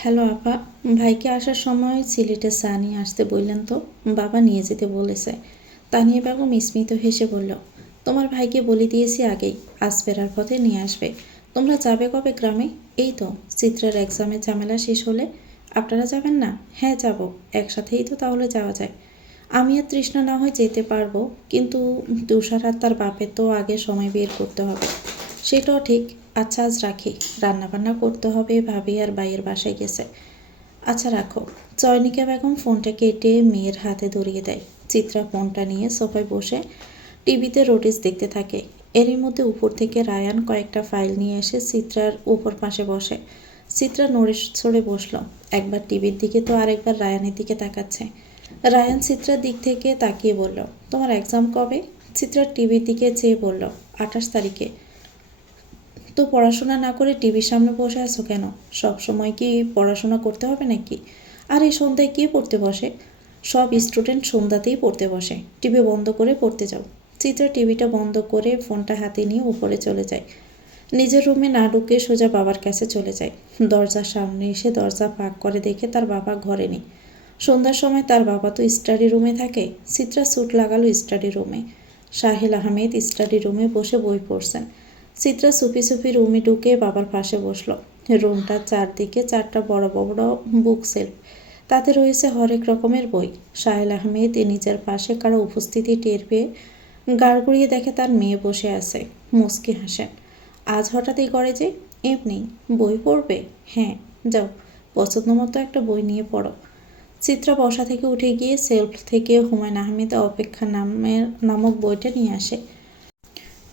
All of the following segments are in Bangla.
হ্যালো আপা, ভাইকে আসার সময় সিলেটে চা নিয়ে আসতে বললেন তো? বাবা নিয়ে যেতে বলেছে। তানিয়া বেগম স্মিত হেসে বলল, তোমার ভাইকে বলে দিয়েছি আগেই, আজ ফেরার পথে নিয়ে আসবে। তোমরা যাবে কবে গ্রামে? এই তো চিত্রার এক্সামের ঝামেলা শেষ হলে। আপনারা যাবেন না? হ্যাঁ যাব, একসাথেই তো তাহলে যাওয়া যায়। আমি আর তৃষ্ণা না হয় যেতে পারবো, কিন্তু তুষার আর তার বাপের তো আগে সময় বের করতে হবে। সেটাও ঠিক। আচ্ছা আজ রাখি, রান্নাবান্না করতে হবে, ভাবি আর ভাইয়ের বাসায় গেছে। আচ্ছা রাখো। চয়নিকা বেগম ফোনটা কেটে মেয়ের হাতে ধরিয়ে দেয়। চিত্রা ফোনটা নিয়ে সোফায় বসে টিভিতে রোটিস দেখতে থাকে। এরই মধ্যে উপর থেকে রায়ান কয়েকটা ফাইল নিয়ে এসে চিত্রার উপর পাশে বসে। চিত্রা নড়ে চড়ে বসলো। একবার টিভির দিকে তো আরেকবার রায়ানের দিকে তাকাচ্ছে। রায়ান চিত্রার দিক থেকে তাকিয়ে বলল, তোমার এক্সাম কবে? চিত্রা টিভির দিকে চেয়ে বলল, 28 তারিখে। তো পড়াশোনা না করে টিভির সামনে বসে আছো কেন? সব সময় কি পড়াশোনা করতে হবে নাকি? আর এই সন্ধ্যায় কে পড়তে বসে? সব স্টুডেন্ট সন্ধ্যাতেই পড়তে বসে। টিভি বন্ধ করে পড়তে যাও। চিত্রা টিভিটা বন্ধ করে ফোনটা হাতে নিয়ে উপরে চলে যায়। নিজের রুমে না ঢুকে সোজা বাবার কাছে চলে যায়। দরজার সামনে এসে দরজা ফাঁক করে দেখে তার বাবা ঘরে নেই। সন্ধ্যার সময় তার বাবা তো স্টাডি রুমে থাকে। চিত্রা স্যুট লাগালো স্টাডি রুমে। সাহেল আহমেদ স্টাডি রুমে বসে বই পড়ছেন। চিত্রা চুপি চুপি রুমে ঢুকে বাবার পাশে বসলো। রুমটার চারদিকে 4টা বড় বড় বুক সেলফ। তাতে রয়েছে হরেক রকমের বই। সাহেল আহমেদ নিজের পাশে কারো উপস্থিতি টের পেয়ে গাড় গড়িয়ে দেখে তার মেয়ে বসে আছে। মুচকি হাসেন। আজ হঠাৎ এই করে যে? এমনি। বই পড়বে? হ্যাঁ। যাও, পছন্দ মতো একটা বই নিয়ে পড়ো। চিত্রা বসা থেকে উঠে গিয়ে সেলফ থেকে হুমায়ুন আহমেদ অপেক্ষা নামক বইটা নিয়ে আসে।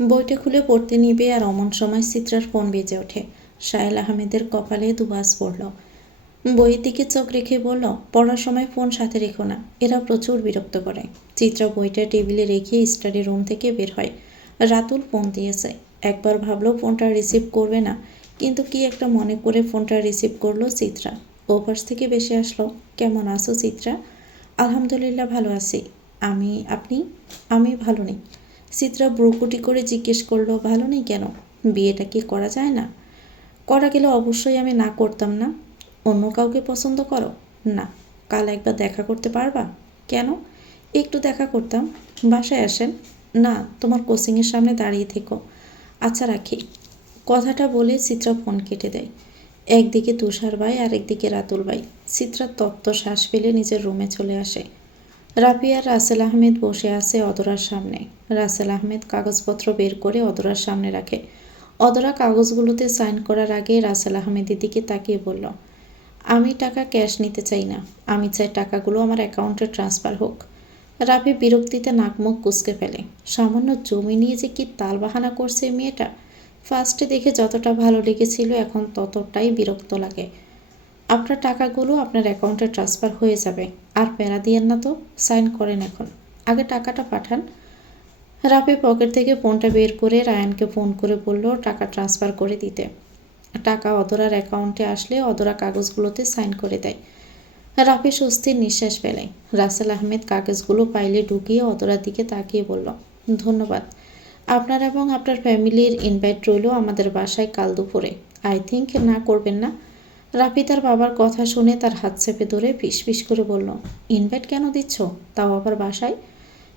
বইটা খুলে পড়তে নিবে আর অমন সময় চিত্রার ফোন বেজে ওঠে। সাহেল আহমেদের কপালে দুবাস পড়ল। বইয়ের দিকে চোখ রেখে বলল, পড়ার সময় ফোন সাথে রেখো না, এরা প্রচুর বিরক্ত করে। চিত্রা বইটা টেবিলে রেখে স্টাডি রুম থেকে বের হয়। রাতুল ফোন দিয়েছে। একবার ভাবলো ফোনটা রিসিভ করবে না, কিন্তু কি একটা মনে করে ফোনটা রিসিভ করলো চিত্রা। ওপাশ থেকে বেশি আসলো, কেমন আছো চিত্রা? আলহামদুলিল্লাহ ভালো আছি। আপনি? আমি ভালো নেই। চিত্রা ব্রুকুটি করে জিজ্ঞেস করলো, ভালো নেই কেন? বিয়েটা কি করা যায় না? করা গেলে অবশ্যই আমি না করতাম না। অন্য কাউকে পছন্দ করো? না। কাল একবার দেখা করতে পারবা? কেন? একটু দেখা করতাম। বাসায় আসেন। না, তোমার কোচিংয়ের সামনে দাঁড়িয়ে থেকো। আচ্ছা রাখি। কথাটা বলে চিত্রা ফোন কেটে দেয়। একদিকে তুষার ভাই আর একদিকে রাতুল ভাই। চিত্রা তপ্ত শ্বাস ফেলে নিজের রুমে চলে আসে। রাফি আর রাসেল আহমেদ বসে আছে অদরার সামনে। রাসেল আহমেদ কাগজপত্র বের করে অদরার সামনে রাখে। অদরা কাগজগুলোতে সাইন করার আগে রাসেল আহমেদের দিকে তাকিয়ে বলল, আমি টাকা ক্যাশ নিতে চাই না, আমি চাই টাকাগুলো আমার অ্যাকাউন্টে ট্রান্সফার হোক। রাফি বিরক্তিতে নাকমুখ কুঁচকে ফেলে। সামান্য জমি নিয়ে যে কি তালবাহানা করছে এই মেয়েটা! ফার্স্টে দেখে যতটা ভালো লেগেছিল এখন ততটাই বিরক্ত লাগে। আপনার টাকাগুলো আপনার অ্যাকাউন্টে ট্রান্সফার হয়ে যাবে, আর প্যারা দিয়েন না তো, সাইন করেন এখন, আগে টাকাটা পাঠান। রাফি পকেট থেকে ফোনটা বের করে রায়ানকে ফোন করে বলল টাকা ট্রান্সফার করে দিতে। টাকা অদরার অ্যাকাউন্টে আসলে অদরা কাগজগুলোতে সাইন করে দেয়। রাফি স্বস্তির নিঃশ্বাস ফেলে। রাসেল আহমেদ কাগজগুলো পাইলে ঢুকিয়ে অদরার দিকে তাকিয়ে বলল, ধন্যবাদ। আপনার এবং আপনার ফ্যামিলির ইনভাইট রইল আমাদের বাসায় কাল দুপুরে। আই থিঙ্ক না করবেন না? রাফি তার বাবার কথা শুনে তার হাত চেপে ধরে ফিস করে বলল, ইনভাইট কেন দিচ্ছ, তাও আবার বাসায়?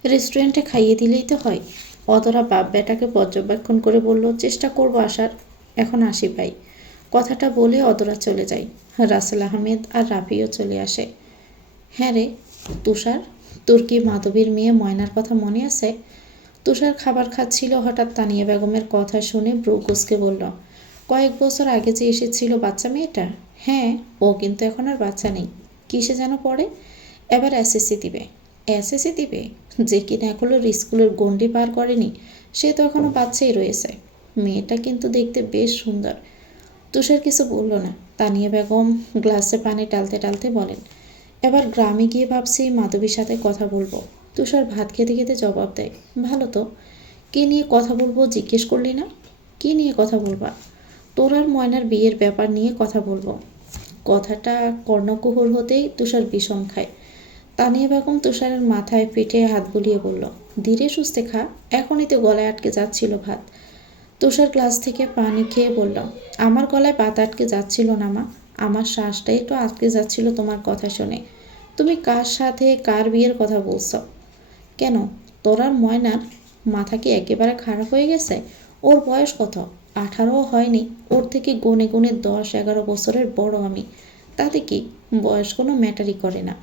রেস্টুরেন্টে খাইয়ে দিলেই তো হয়। অদরা বাপ বেটাকে পর্যবেক্ষণ করে বলল, চেষ্টা করব আসার। এখন আসি ভাই। কথাটা বলে অদরা চলে যায়। রাসেল আহমেদ আর রাফিও চলে আসে। হ্যাঁ রে তুষার, তোর কি মাধবীর মেয়ে ময়নার কথা মনে আছে? তুষার খাবার খাচ্ছিল, হঠাৎ তানিয়া বেগমের কথা শুনে ব্রু কুঁচকে বলল, কয়েক বছর আগে যে এসেছিল বাচ্চা মেয়েটা? হ্যাঁ, ও কিন্তু এখন আর বাচ্চা নেই। কিসে যেন পড়ে? এবার এসএসসি দিবে। এসএসসি দিবে? যে কিনা এখনো স্কুলের গণ্ডি পার করেনি সে তো এখনো বাচ্চাই রয়েছে। মেয়েটা কিন্তু দেখতে বেশ সুন্দর। তুষার কিছু বলল না। তানিয়া বেগম গ্লাসে পানি টালতে টালতে বলেন, এবার গ্রামে গিয়ে ভাবছি মাধবীর সাথে কথা বলবো। তুষার ভাত খেতে খেতে জবাব দেয়, ভালো তো। কী নিয়ে কথা বলবো জিজ্ঞেস করলি না? কী নিয়ে কথা বলবা? তোর আর ময়নার বিয়ের ব্যাপার নিয়ে কথা বলবো। কথাটা কর্ণকুহর হতেই তুষার বিষম খায়। তানিয়া বেগম তুষারের মাথায় পিঠে হাত বুলিয়ে বলল, ধীরে সুস্থে খা, এখনই তো গলায় আটকে যাচ্ছিল ভাত। তুষার গ্লাস থেকে পানি খেয়ে বলল, আমার গলায় ভাত আটকে যাচ্ছিল না মা, আমার শ্বাসটা একটু আটকে যাচ্ছিল তোমার কথা শুনে। তুমি কার সাথে কার বিয়ের কথা বলছো? কেন, তোর আর ময়নার মাথা কি একেবারে খারাপ হয়ে গেছে? ওর বয়স কত? 18ও হয়নি। ওর থেকে গুনে গুনে 10-11 বছরের বড় আমি। তাতে কি, বয়স কোনো ম্যাটারই করে না।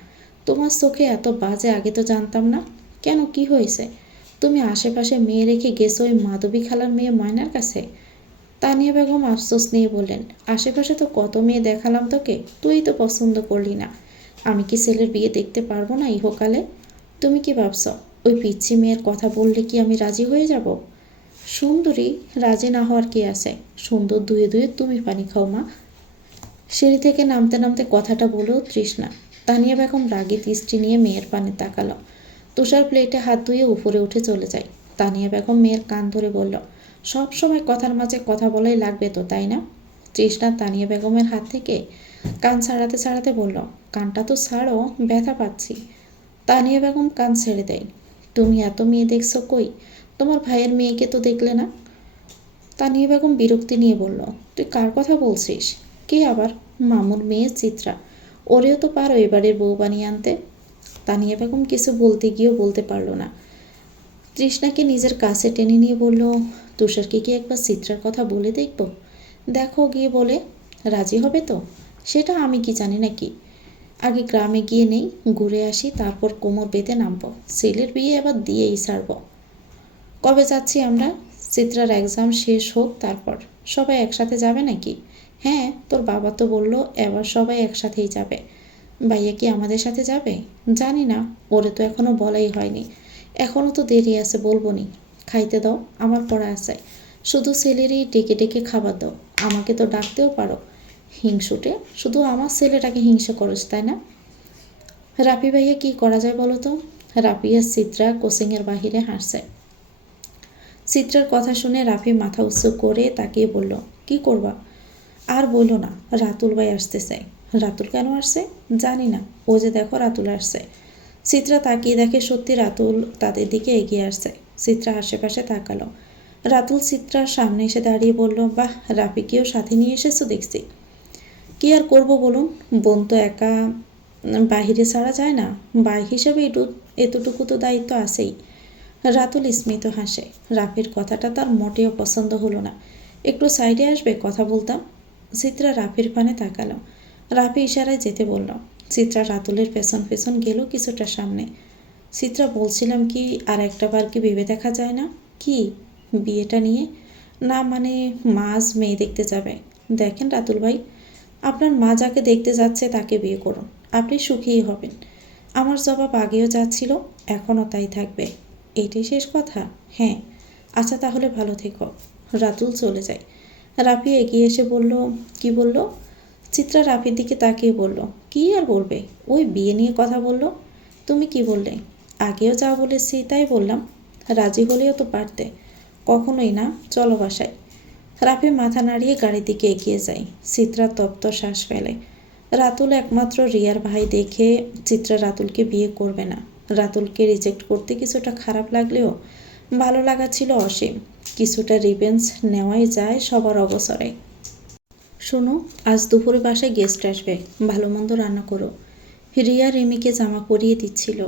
তোমার চোখে এত বাজে আগে তো জানতাম না। কেন, কি হয়েছে? তুমি আশেপাশে মেয়ে রেখে গেছো ওই মাধবী খালার মেয়ে ময়নার কাছে? তানিয়া বেগম আফসোস নিয়ে বললেন, আশেপাশে তো কত মেয়ে দেখালাম তোকে, তুই তো পছন্দ করলি না। আমি কি ছেলের বিয়ে দেখতে পারবো না ইহকালে? তুমি কি ভাবছ ওই পিচ্ছি মেয়ের কথা বললে কি আমি রাজি হয়ে যাব? সুন্দরী, রাজি না হওয়ার কি আছে? সুন্দর ধুয়ে ধুয়ে তুমি পানি খাও মা। সিঁড়ি থেকে নামতে নামতে কথাটা বলেও তৃষ্ণা। তানিয়া বেগম রাগে দৃষ্টি নিয়ে মেয়ের পানে তাকালো। তুষার প্লেটে হাত ধুয়ে উপরে উঠে চলে যায়। তানিয়া বেগম মেয়ের কান ধরে বলল, সব সময় কথার মাঝে কথা বলাই লাগবে তো, তাই না? তৃষ্ণা তানিয়া বেগমের হাত থেকে কান ছাড়াতে ছাড়াতে বলল, কানটা তো ছাড়ো, ব্যথা পাচ্ছি। তানিয়া বেগম কান ছেড়ে দেয়। তুমি এত মেয়ে দেখছো কই? তোমার ভাইয়ের মেয়েকে তো দেখলে না? তানিয়া বেগম বিরক্তি নিয়ে বলল, তুই কার কথা বলছিস? কে আবার? মামুর মেয়ে চিত্রা। ওরেও তো পারো এবারের বউ বানিয়ে আনতে। তানিয়া বেগম কিছু বলতে গিয়েও বলতে পারল না। তৃষ্ণাকে নিজের কাছে টেনে নিয়ে বলল, তুষারকে কি একবার চিত্রার কথা বলে দেখব? দেখো গিয়ে বলে রাজি হবে তো? সেটা আমি কি জানি নাকি? আগে গ্রামে গিয়ে নেই, ঘুরে আসি, তারপর কোমর বেঁধে নামবো। ছেলের বিয়ে আবার দিয়েই ছাড়ব। কবে যাচ্ছি আমরা? চিত্রার এক্সাম শেষ হোক তারপর। সবাই একসাথে যাবে নাকি? হ্যাঁ, তোর বাবা তো বললো এবার সবাই একসাথেই যাবে। ভাইয়া কি আমাদের সাথে যাবে? জানি না, ওরে তো এখনো বলাই হয়নি। এখনো তো দেরি আছে, বলবো নি। খাইতে দাও, আমার পড়া আছে। শুধু ছেলেরই ডেকে ডেকে খাবার দাও, আমাকে তো ডাকতেও পারো। হিংসুটে, শুধু আমার ছেলেটাকে হিংসা করস, তাই না? রাফি ভাইয়া, কি করা যায় বলো তো? রাফি আর চিত্রা কোচিংয়ের বাহিরে হাসছে। চিত্রার কথা শুনে রাফি মাথা উঁচু করে তাকিয়ে বলল, কি করবা? আর বললো না, রাতুল ভাই আসতে চাই। রাতুল কেন আসছে? জানি না, ও যে দেখো রাতুল আসছে। চিত্রা তাকিয়ে দেখে সত্যি রাতুল তাদের দিকে এগিয়ে আসছে। চিত্রা আশেপাশে তাকালো। রাতুল চিত্রার সামনে এসে দাঁড়িয়ে বলল, বাহ, রাফিকেও সাথে নিয়ে এসেছো দেখছি। কি আর করব বলুন, বোন তো একা বাহিরে ছাড়া যায় না। ভাই হিসেবে এতটুকু তো দায়িত্ব আছেই। রাতুল স্মিত হাসে। রাফির কথাটা তার মোটেও পছন্দ হলো না। একটু সাইডে আসবে, কথা বলতাম। চিত্রা রাফির পানে তাকালো। রাফি ইশারায় যেতে বলল। চিত্রা রাতুলের পেছন পেছন গেল কিছুটা সামনে। চিত্রা, বলছিলাম কি, আর একটা বার কি ভেবে দেখা যায় না? কি? বিয়েটা নিয়ে? না মানে, মা আজ মেয়ে দেখতে যাবে। দেখেন রাতুল ভাই, আপনার মা যাকে দেখতে যাচ্ছে তাকে বিয়ে করুন, আপনি সুখীই হবেন। আমার জবাব আগেও যাচ্ছিল, এখনও তাই থাকবে। এটাই শেষ কথা? হ্যাঁ। আচ্ছা তাহলে ভালো থেকো। রাতুল চলে যায়। রাফি এগিয়ে এসে বলল, কি বলল? চিত্রা রাফির দিকে তাকিয়ে বলল, কি আর বলবে, ওই বিয়ে নিয়ে কথা বলল। তুমি কি বললে? আগেও যা বলেছি তাই বললাম। রাজি হলেও তো পারতে। কখনোই না, চলো বাসায়। রাফি মাথা নাড়িয়ে গাড়ির দিকে এগিয়ে যায়। চিত্রা তপ্ত শ্বাস ফেলে। রাতুল একমাত্র রিয়ার ভাই দেখে চিত্রা রাতুলকে বিয়ে করবে না। রাতুলকে রিজেক্ট করতে কিছুটা খারাপ লাগলেও ভালো লাগা ছিল অসীম। কিছুটা রিভেঞ্জ নেওয়াই যায় সবার অবসরে। শোনো, আজ দুপুরে বাসায় গেস্ট আসবে, ভালো মন্দ রান্না করো। রিয়া রিমিকে জামা পরিয়ে দিচ্ছিল।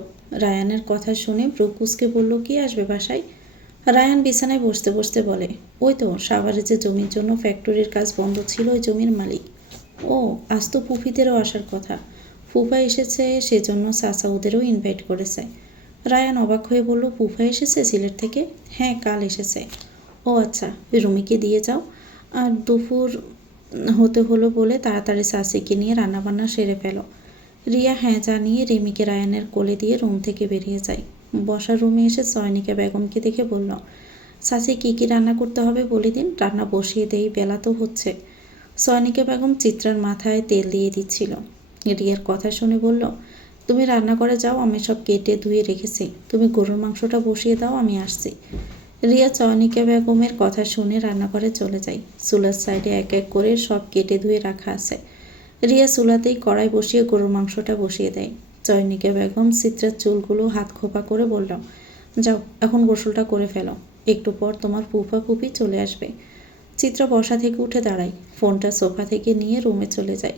রায়ানের কথা শুনে ব্রুকুসকে বলল, কি আসবে বাসায়? রায়ান বিছানায় বসতে বসতে বলে, ওই তো সাভারে যে জমির জন্য ফ্যাক্টরির কাজ বন্ধ ছিল, ওই জমির মালিক। ও, আজ তো পুফিদেরও আসার কথা। ফুফা এসেছে, সেজন্য চাচা ওদেরও ইনভাইট করেছে। রায়ান অবাক হয়ে বলল, ফুফা এসেছে সিলেট থেকে? হ্যাঁ, কাল এসেছে। ও আচ্ছা, রুমিকে দিয়ে যাও। আর দুপুর হতে হলো বলে তাড়াতাড়ি চাচিকে নিয়ে রান্নাবান্না সেরে ফেলো। রিয়া হ্যাঁ জানিয়ে রিমিকে রায়ানের কোলে দিয়ে রুম থেকে বেরিয়ে যায়। বসার রুমে এসে সয়নিকা বেগমকে দেখে বলল, চাচি কী কী রান্না করতে হবে বলে দিন, রান্না বসিয়ে দেই, বেলা তো হচ্ছে। সয়নিকা বেগম চিত্রার মাথায় তেল দিয়ে দিচ্ছিল। রিয়ার কথা শুনে বলল, তুমি রান্না করে যাও, আমি সব কেটে ধুয়ে রেখেছি। তুমি গরুর মাংসটা বসিয়ে দাও, আমি আসছি। রিয়া সয়নিকা বেগমের কথা শুনে রান্নাঘরে চলে যায়। চুলার সাইডে এক এক করে সব কেটে ধুয়ে রাখা আছে। রিয়া চুলাতেই কড়াই বসিয়ে গরুর মাংসটা বসিয়ে দেয়। চয়নিকা বেগম চিত্রার চুলগুলো হাত খোপা করে বলল, যাও এখন গোসলটা করে ফেলো, একটু পর তোমার ফুফা চলে আসবে। চিত্রা বসা থেকে উঠে দাঁড়ায়, ফোনটা সোফা থেকে নিয়ে রুমে চলে যায়।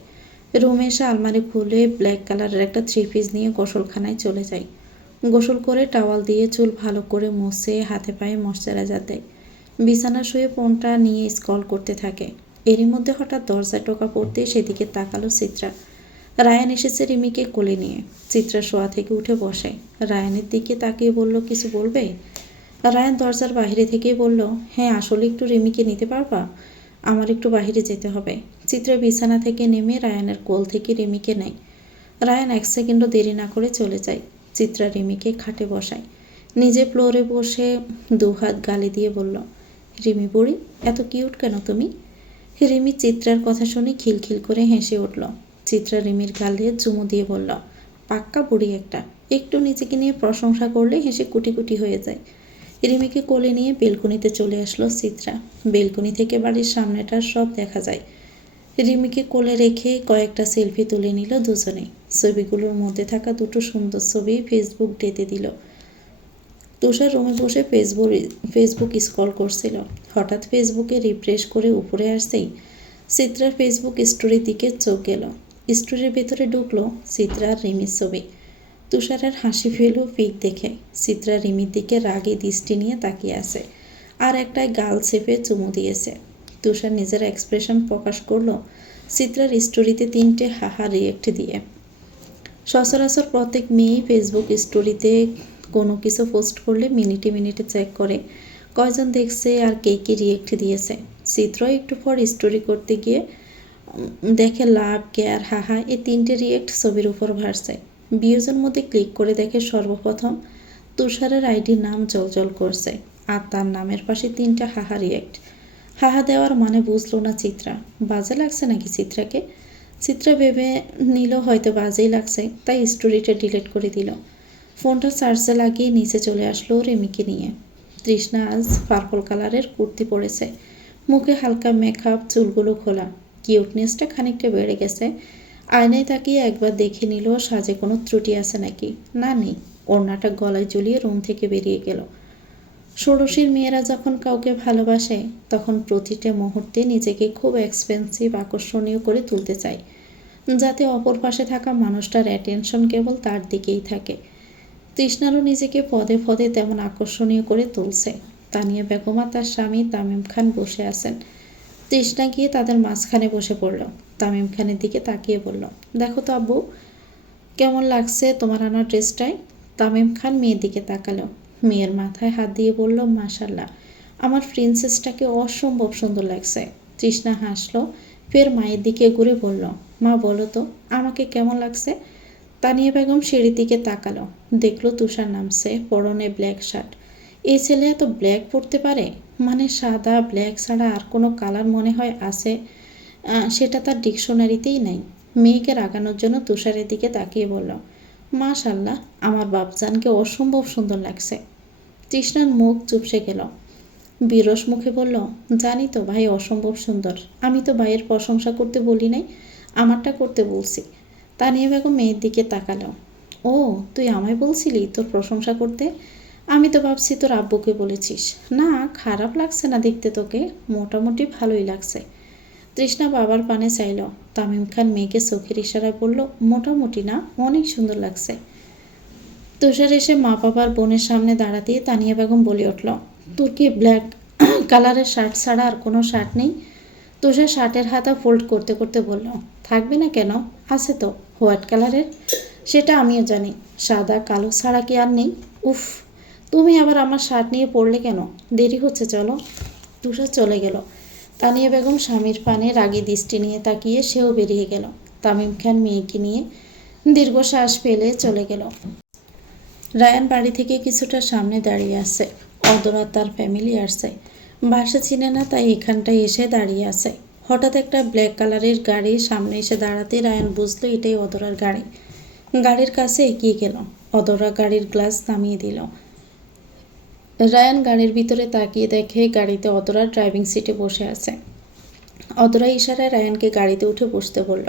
রুমে এসে আলমারি খুলে ব্ল্যাক কালারের একটা 3 পিস নিয়ে গোসলখানায় চলে যায়। গোসল করে টাওয়াল দিয়ে চুল ভালো করে মুছে হাতে পায়ে ময়শ্চারাইজার দেয়। বিছানা শুয়ে ফোনটা নিয়ে স্ক্রল করতে থাকে। এরই মধ্যে হঠাৎ দরজায় টোকা পড়তে সেদিকে তাকালো চিত্রা। রায়ান এসেছে রিমিকে কোলে নিয়ে। চিত্রা শোয়া থেকে উঠে বসে। রায়ানের দিকে তাকিয়ে বলল, কিছু বলবে? রায়ান দরজার বাইরে থেকেই বলল, হ্যাঁ আসলে একটু রিমিকে নিতে পারবা? আমার একটু বাইরে যেতে হবে। চিত্রা বিছানা থেকে নেমে রায়ানের কোল থেকে রিমিকে নেয়। রায়ান 1 সেকেন্ডও দেরি না করে চলে যায়। চিত্রা রিমিকে খাটে বসায়। নিজে ফ্লোরে বসে 2 হাত গালে দিয়ে বলল, রিমি বুড়ি, এত কিউট কেন তুমি? রিমি চিত্রার কথা শুনে খিলখিল করে হেসে উঠল। চিত্রা রিমির গালে চুমু দিয়ে বলল, পাক্কা বুড়ি একটা। একটু নিজেকে নিয়ে প্রশংসা করলে হেসে কুটি কুটি হয়ে যায়। রিমিকে কোলে নিয়ে বেলকনিতে চলে আসলো চিত্রা। বেলকনি থেকে বাড়ির সামনেটার সব দেখা যায়। রিমিকে কোলে রেখে কয়েকটা সেলফি তুলে নিল দুজনেই। ছবিগুলোর মধ্যে থাকা 2টো সুন্দর ছবি ফেসবুক ডেতে দিল। তুষার রুমে বসে ফেসবুক স্ক্রল করছিল। হঠাৎ ফেসবুকে রিফ্রেশ করে উপরে আসতেই চিত্রার ফেসবুক স্টোরির দিকে চোখ গেল। স্টোরির ভেতরে ঢুকলো চিত্রার রিমির ছবি। তুষারের হাসি ফেল পিক দেখে। চিত্রা রিমির দিকে রাগী দৃষ্টি নিয়ে তাকিয়ে আছে, আর একটায় গাল চেপে চুমু দিয়েছে। তুষার নিজের এক্সপ্রেশন প্রকাশ করলো চিত্রার স্টোরিতে 3টে হাহা রিয়েক্ট দিয়ে। সচরাচর প্রত্যেক মেয়েই ফেসবুক স্টোরিতে কোনো কিছু পোস্ট করলে মিনিটে মিনিটে চেক করে কয়জন দেখছে আর কে কী রিয়েক্ট দিয়েছে। চিত্র একটু পর স্টোরি করতে গিয়ে দেখে লাভ, কেয়ার, হাহা এই 3টে রিয়েক্ট ছবির উপর ভাসছে। ভিউজের মধ্যে ক্লিক করে দেখে সর্বপ্রথম তুষারের আইডির নাম জলজল করছে, আর তার নামের পাশে 3টা হাহা রিয়েক্ট। হাহা দেওয়ার মানে বুঝলো না চিত্রা। বাজে লাগছে নাকি চিত্রাকে? চিত্রা ভেবে নিল হয়তো বাজেই লাগছে, তাই স্টোরিটা ডিলিট করে দিল। ফোনটা চার্জে লাগিয়ে নিচে চলে আসলো রিমিকে নিয়ে। তৃষ্ণা আজ পার্পল কালারের কুর্তি পরেছে। মুখে হালকা মেকআপ, চুলগুলো খোলা। কিউটনেসটা খানিকটা বেড়ে গেছে। আয়নায় তাকিয়ে একবার দেখে নিল সাজে কোনো ত্রুটি আছে নাকি। না, নেই। ওড়নাটা গলায় ঝুলিয়ে রুম থেকে বেরিয়ে গেল। ষোড়শীর মেয়েরা যখন কাউকে ভালোবাসে তখন প্রতিটা মুহূর্তে নিজেকে খুব এক্সপেন্সিভ, আকর্ষণীয় করে তুলতে চায়, যাতে অপর পাশে থাকা মানুষটার অ্যাটেনশন কেবল তার দিকেই থাকে। তৃষ্ণারও নিজেকে পদে পদে তেমন আকর্ষণীয় করে তুলছে। তানিয়া বেগমা তার স্বামী তামিম খান বসে আছেন। তৃষ্ণা গিয়ে তাদের মাঝখানে বসে পড়ল। তামিম খানের দিকে তাকিয়ে বলল, দেখো তো আব্বু, কেমন লাগছে তোমার আনা ড্রেসটায়? তামিম খান মেয়ের দিকে তাকালো। মেয়ের মাথায় হাত দিয়ে বলল, মাশাল্লাহ, আমার প্রিন্সেসটাকে অসম্ভব সুন্দর লাগছে। তৃষ্ণা হাসলো, ফের মায়ের দিকে ঘুরে বলল, মা বলো তো আমাকে কেমন লাগছে? তানিয়া বেগম সিঁড়ির দিকে তাকালো। দেখলো তুষার নামছে, পরনে ব্ল্যাক শার্ট। এই ছেলে এত ব্ল্যাক পরতে পারে? মানে সাদা ব্ল্যাক ছাড়া আর কোনো কালার মনে হয় আছে, সেটা তার ডিকশনারিতেই নাই। মেয়েকে রাগানোর জন্য তুষারের দিকে তাকিয়ে বলল, মাশাল্লাহ, আমার বাপজানকে অসম্ভব সুন্দর লাগছে। তৃষ্ণার মুখ চুপসে গেল। বিরস মুখে বলল, জানি তো ভাই অসম্ভব সুন্দর। আমি তো ভাইয়ের প্রশংসা করতে বলি নাই, আমারটা করতে বলছি। তানিয়া বেগম মেয়ের দিকে তাকালো। ও, তুই আমায় বলছিলি তোর প্রশংসা করতে? আমি তো ভাবছি তোর আব্বুকে বলেছিস। না, খারাপ লাগছে না দেখতে তোকে, মোটামুটি ভালোই লাগছে। তৃষ্ণা বাবার পানে চাইল। তামিম খান মেয়েকে চোখের ইশারায় বলল, মোটামুটি না, অনেক সুন্দর লাগছে। তুষার এসে মা বাবার বোনের সামনে দাঁড়াতেই তানিয়া বেগম বলে উঠল, তোর কি ব্ল্যাক কালারের শার্ট ছাড়া আর কোনো শার্ট নেই? তুষার শার্টের হাতা ফোল্ড করতে করতে বলল, থাকবে না কেন, আছে তো হোয়াইট কালারের। সেটা আমিও জানি, সাদা কালো ছাড়া কি আর নেই? উফ, তুমি আবার আমার শার্ট নিয়ে পড়লে কেন? দেরি হচ্ছে, চলো। তুষার চলে গেল। তানিয়া বেগম স্বামীর পানে রাগী দৃষ্টি নিয়ে তাকিয়ে সেও বেরিয়ে গেল। তামিম খান মেয়েকে নিয়ে দীর্ঘশ্বাস ফেলে চলে গেল। রায়ান বাড়ি থেকে কিছুটা সামনে দাঁড়িয়ে আছে। অদরা তার ফ্যামিলি আসছে। বাসা চিনে না, তাই এখানটায় এসে দাঁড়িয়ে আছে। হঠাৎ একটা ব্ল্যাক কালারের গাড়ি সামনে এসে দাঁড়াতে রায়ান বুঝলো এটাই অদরার গাড়ি। গাড়ির কাছে এগিয়ে গেল। অদরা গাড়ির গ্লাস নামিয়ে দিল। রায়ান গাড়ির ভিতরে তাকিয়ে দেখে গাড়িতে অদরা ড্রাইভিং সিটে বসে আছে। অদরা ইশারায় রায়ানকে গাড়িতে উঠে বসতে বলল।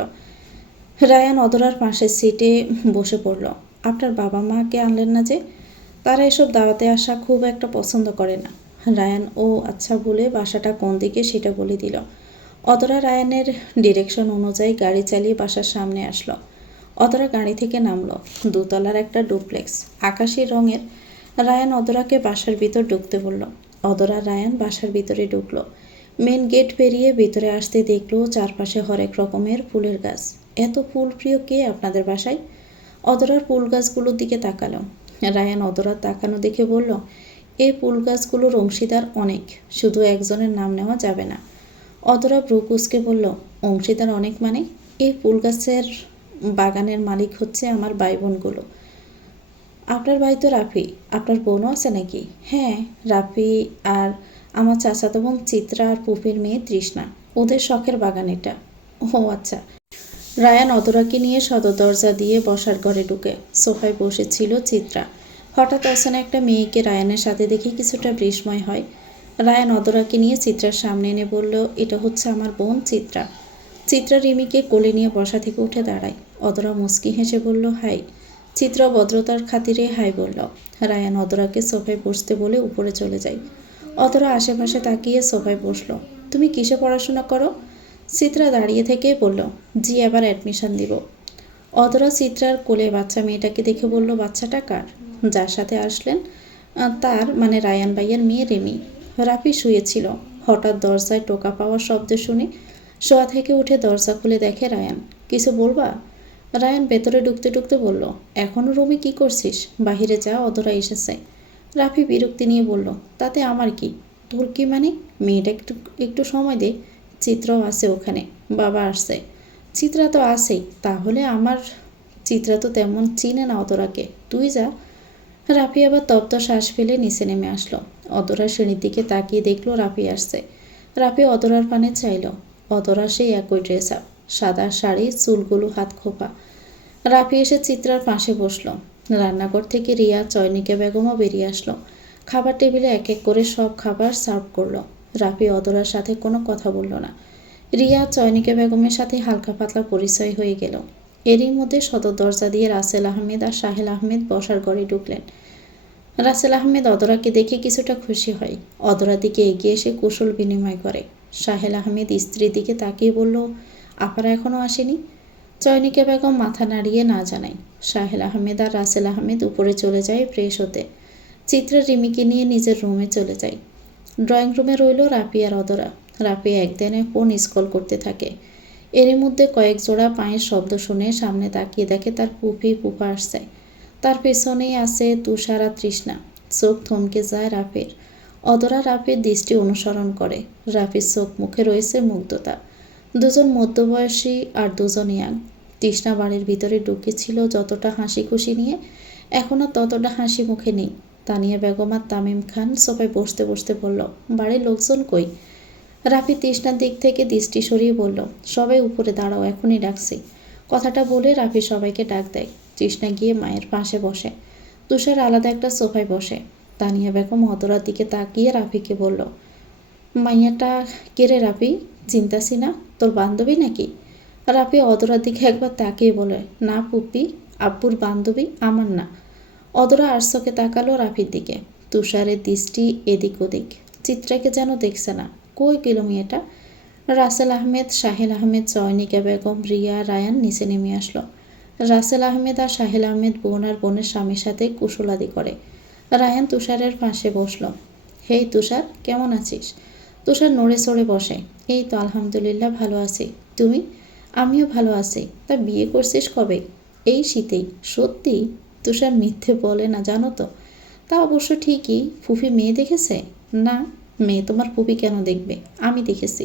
রায়ান অদরার পাশের সিটে বসে পড়ল। আপনার বাবা মাকে আনলেন না যে? তারা এসব দাওয়াতে আসা খুব একটা পছন্দ করে না। রায়ান ও আচ্ছা বলে বাসাটা কোন দিকে সেটা বলে দিল। অদরা রায়ানের ডিরেকশন অনুযায়ী গাড়ি চালিয়ে বাসার সামনে আসলো। অদরা গাড়ি থেকে নামলো। দোতলার একটা ডুপ্লেক্স, আকাশি রঙের। রায়ান অদরাকে বাসার ভিতর ঢুকতে বলল। অদরা রায়ান বাসার ভিতরে ঢুকলো। মেন গেট পেরিয়ে ভিতরে আসতে দেখলো চারপাশে হরেক রকমের ফুলের গাছ। এত ফুল প্রিয় কে আপনাদের বাসায়? অদরার ফুল গাছগুলোর দিকে তাকালো। রায়ান অদরার তাকানো দেখে বলল, এই ফুল গাছগুলোর অংশীদার অনেক, শুধু একজনের নাম নেওয়া যাবে না। অদরা ব্রুকুসকে বলল, অংশীদার অনেক মানে? এই ফুল গাছের বাগানের মালিক হচ্ছে আমার ভাই বোনগুলো। আপনার ভাই তো রাফি, আপনার বোনও আছে নাকি? হ্যাঁ, রাফি আর আমার চাচাতো বোন চিত্রা আর পুপির মেয়ে তৃষ্ণা, ওদের শখের বাগান এটা। ও আচ্ছা। রায়ান অদরাকে নিয়ে সদর দরজা দিয়ে বসার ঘরে ঢুকে সোফায় বসেছিল চিত্রা। হঠাৎ অচেনা একটা মেয়েকে রায়ানের সাথে দেখে কিছুটা বিস্ময় হয়। রায়ান অদরাকে নিয়ে চিত্রার সামনে এনে বলল, এটা হচ্ছে আমার বোন চিত্রা। চিত্রা রিমিকে কোলে নিয়ে বসা থেকে উঠে দাঁড়ায়। অদরা মুচকি হেসে বলল, হাই। চিত্রা ভদ্রতার খাতিরে হাই বলল। রায়ান অদরাকে সোফায় বসতে বলে উপরে চলে যায়। অদরা আশেপাশে তাকিয়ে সোফায় বসলো। তুমি কিসে পড়াশোনা করো? চিত্রা দাঁড়িয়ে থেকে বলল, জি এবার অ্যাডমিশন দিব। অদরা চিত্রার কোলে বাচ্চা মেয়েটাকে দেখে বলল, বাচ্চাটা কার? যার সাথে আসলেন তার মানে রায়ান ভাইয়ের মেয়ে রেমি। রাফি শুয়েছিল। হঠাৎ দরজায় টোকা পাওয়ার শব্দ শুনে শোয়া থেকে উঠে দরজা খুলে দেখে রায়ান। কিছু বলবা? রায়ান ভেতরে ঢুকতে ঢুকতে বলল, এখনও রুমে কি করছিস? বাহিরে যা, অদরা এসেছে। রাফি বিরক্তি নিয়ে বলল, তাতে আমার কি? তোর কি মানে? মেয়েটা একটু একটু সময় দে। চিত্রাও আছে ওখানে, বাবা আসছে। চিত্রা তো আছেই, তাহলে আমার চিত্রা তো তেমন চিনে না অদরাকে, তুই যা। রাফি আবার তপ্ত শ্বাস ফেলে নিচে নেমে আসলো। অদরা সিঁড়ির দিকে তাকিয়ে দেখলো রাফি আসছে। রাফি অদরার পানে চাইল। অদরা সেই একই ড্রেস আপ, সাদা শাড়ি, চুলগুলো হাত খোপা। রাফি এসে চিত্রার পাশে বসলো। রান্নাঘর থেকে রিয়া, চয়নিকা বেগমও বেরিয়ে আসলো। খাবার টেবিলে এক এক করে সব খাবার সার্ভ করলো। রাফি অদরার সাথে কোনো কথা বলল না। রিয়া, চয়নিকা বেগমের সাথে হালকা পাতলা পরিচয় হয়ে গেল। এরই মধ্যে সদর দরজা দিয়ে রাসেল আহমেদ আর সাহেল আহমেদ বসার ঘরে ঢুকলেন। রাসেল আহমেদ অদরাকে দেখে কিছুটা খুশি হয়। অদরার দিকে এগিয়ে এসে কুশল বিনিময় করে। সাহেল আহমেদ স্ত্রীর দিকে তাকিয়ে বলল, আপারা এখনও আসেনি? চয়নিকা বেগম মাথা নাড়িয়ে না জানায়। সাহেল আহমেদ আর রাসেল আহমেদ উপরে চলে যায় ফ্রেশ হতে। চিত্রা রিমিকে নিয়ে নিজের রুমে চলে যায়। ড্রয়িং রুমে রইল রাফি আর অদরা। রাফি একদিনে ফোন স্ক্রল করতে থাকে। এরই মধ্যে কয়েক জোড়া পায়ের শব্দ শুনে সামনে তাকিয়ে দেখে তার পুপি পুপা আসছে। তার পেছনেই আছে তুষার আর তৃষ্ণা। চোখ থমকে যায় রাফির। অদরা রাফির দৃষ্টি অনুসরণ করে। রাফির চোখ মুখে রয়েছে মুগ্ধতা। দুজন মধ্যবয়সী আর দুজন ইয়াং। তৃষ্ণা বাড়ির ভিতরে ঢুকেছিল যতটা হাসি খুশি নিয়ে, এখনও ততটা হাসি মুখে নেই। তানিয়া বেগম আর তামিম খান সোফায় বসতে বসতে বলল, বাড়ির লোকজন কই? রাফি তৃষ্ণার দিক থেকে দৃষ্টি সরিয়ে বলল, সবাই উপরে দাঁড়াও, এখনই ডাকছি। কথাটা বলে রাফি সবাইকে ডাক দেয়। তৃষ্ণা গিয়ে মায়ের পাশে বসে। তুষার আলাদা একটা সোফায় বসে। তানিয়া বেগম অদরার দিকে তাকিয়ে রাফিকে বলল, মাইয়াটা কে রে রাফি? চিন্তাছি না, তোর বান্ধবী নাকি? রাফি অদরার দিকে একবার তাকিয়ে বলে, না পুপি, আব্বুর বান্ধবী, আমার না। অদরা আরশোকে তাকালো রাফির দিকে। তুষারের দৃষ্টি এদিক ওদিক, চিত্রাকে যেন দেখছে না। কই গেল মেয়েটা? রাসেল আহমেদ, সাহেল আহমেদ, চয়নিকা বেগম, রিয়া, রায়ান নিচে নেমে আসলো। রাসেল আহমেদ আর সাহেল আহমেদ বোন আর বোনের স্বামীর সাথে কুশলাদি করে। রায়ান তুষারের পাশে বসলো। হেই তুষার, কেমন আছিস? তুষার নড়ে চড়ে বসে। এই তো আলহামদুলিল্লাহ ভালো আছি, তুমি? আমিও ভালো আছি। তা বিয়ে করছিস কবে? এই শীতেই। সত্যি? তুষার মিথ্যে বলে না জানো তো। তা অবশ্য ঠিকই। ফুফি মেয়ে দেখেছে? না, মেয়ে তোমার ফুফি কেন দেখবে, আমি দেখেছি।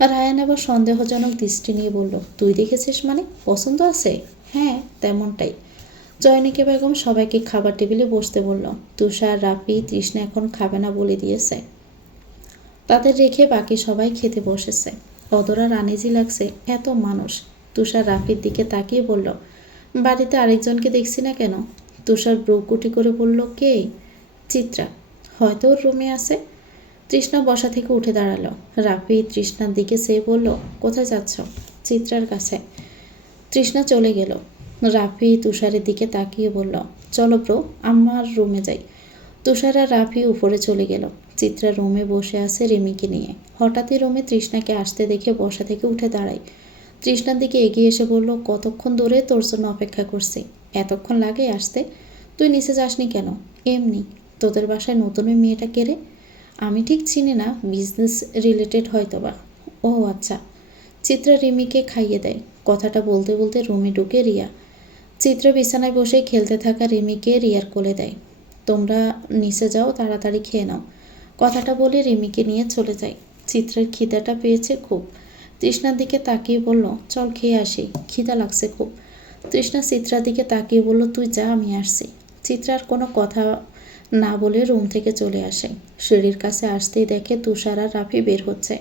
রায়ান আবার সন্দেহজনক দৃষ্টি নিয়ে বলল, তুই দেখেছিস মানে? পছন্দ আছে? হ্যাঁ, তেমনটাই। চয়নিকা বেগম সবাইকে খাবার টেবিলে বসতে বলল। তুষার, রাফি, তৃষ্ণা এখন খাবে না বলে দিয়েছে। তাদের রেখে বাকি সবাই খেতে বসেছে। অদরার আনিজি লাগছে, এত মানুষ। তুষার রাফির দিকে তাকিয়ে বলল, বাড়িতে আরেকজনকে দেখছি না কেন? তুষার ব্রুকুটি করে বলল, কে? চিত্রা। হয়তো ওর রুমে আছে। তৃষ্ণা বসা থেকে উঠে দাঁড়ালো। রাফি তৃষ্ণার দিকে চেয়ে বলল, কোথায় যাচ্ছ? চিত্রার কাছে। তৃষ্ণা চলে গেল। রাফি তুষারের দিকে তাকিয়ে বলল, চলো ব্রো, আমার রুমে যাই। তুষার আর রাফি উপরে চলে গেল। চিত্রা রুমে বসে আছে রিমিকে নিয়ে। হঠাৎই রুমে তৃষ্ণাকে আসতে দেখে বসা থেকে উঠে দাঁড়ায়। তৃষ্ণার দিকে এগিয়ে এসে বলল, কতক্ষণ ধরে তোর জন্য অপেক্ষা করছি। এতক্ষণ লাগে আসতে? তুই নিচে যাসনি কেন? এমনি। তোদের বাসায় নতুন ওই মেয়েটা কে রে? আমি ঠিক চিনি না, বিজনেস রিলেটেড হয়তো বা। ও আচ্ছা। চিত্রা রিমিকে খাইয়ে দেয়। কথাটা বলতে বলতে রুমে ঢুকে রিয়া। চিত্রা বিছানায় বসে খেলতে থাকা রিমিকে রিয়ার কোলে দেয়। তোমরা নিচে যাও, তাড়াতাড়ি খেয়ে নাও। কথাটা বলে রিমিকে নিয়ে চলে যায়। চিত্রার খিদাটা পেয়েছে খুব। তৃষ্ণার দিকে তাকিয়ে বলল, চল খেয়ে আসি, খিদা লাগছে খুব। তৃষ্ণা চিত্রার দিকে তাকিয়ে বলল, তুই যা, আমি আসছি। চিত্রার কোনো কথা না বলে রুম থেকে চলে আসে। সিঁড়ির কাছে আসতেই দেখে তুষার আর রাফি বের হচ্ছে।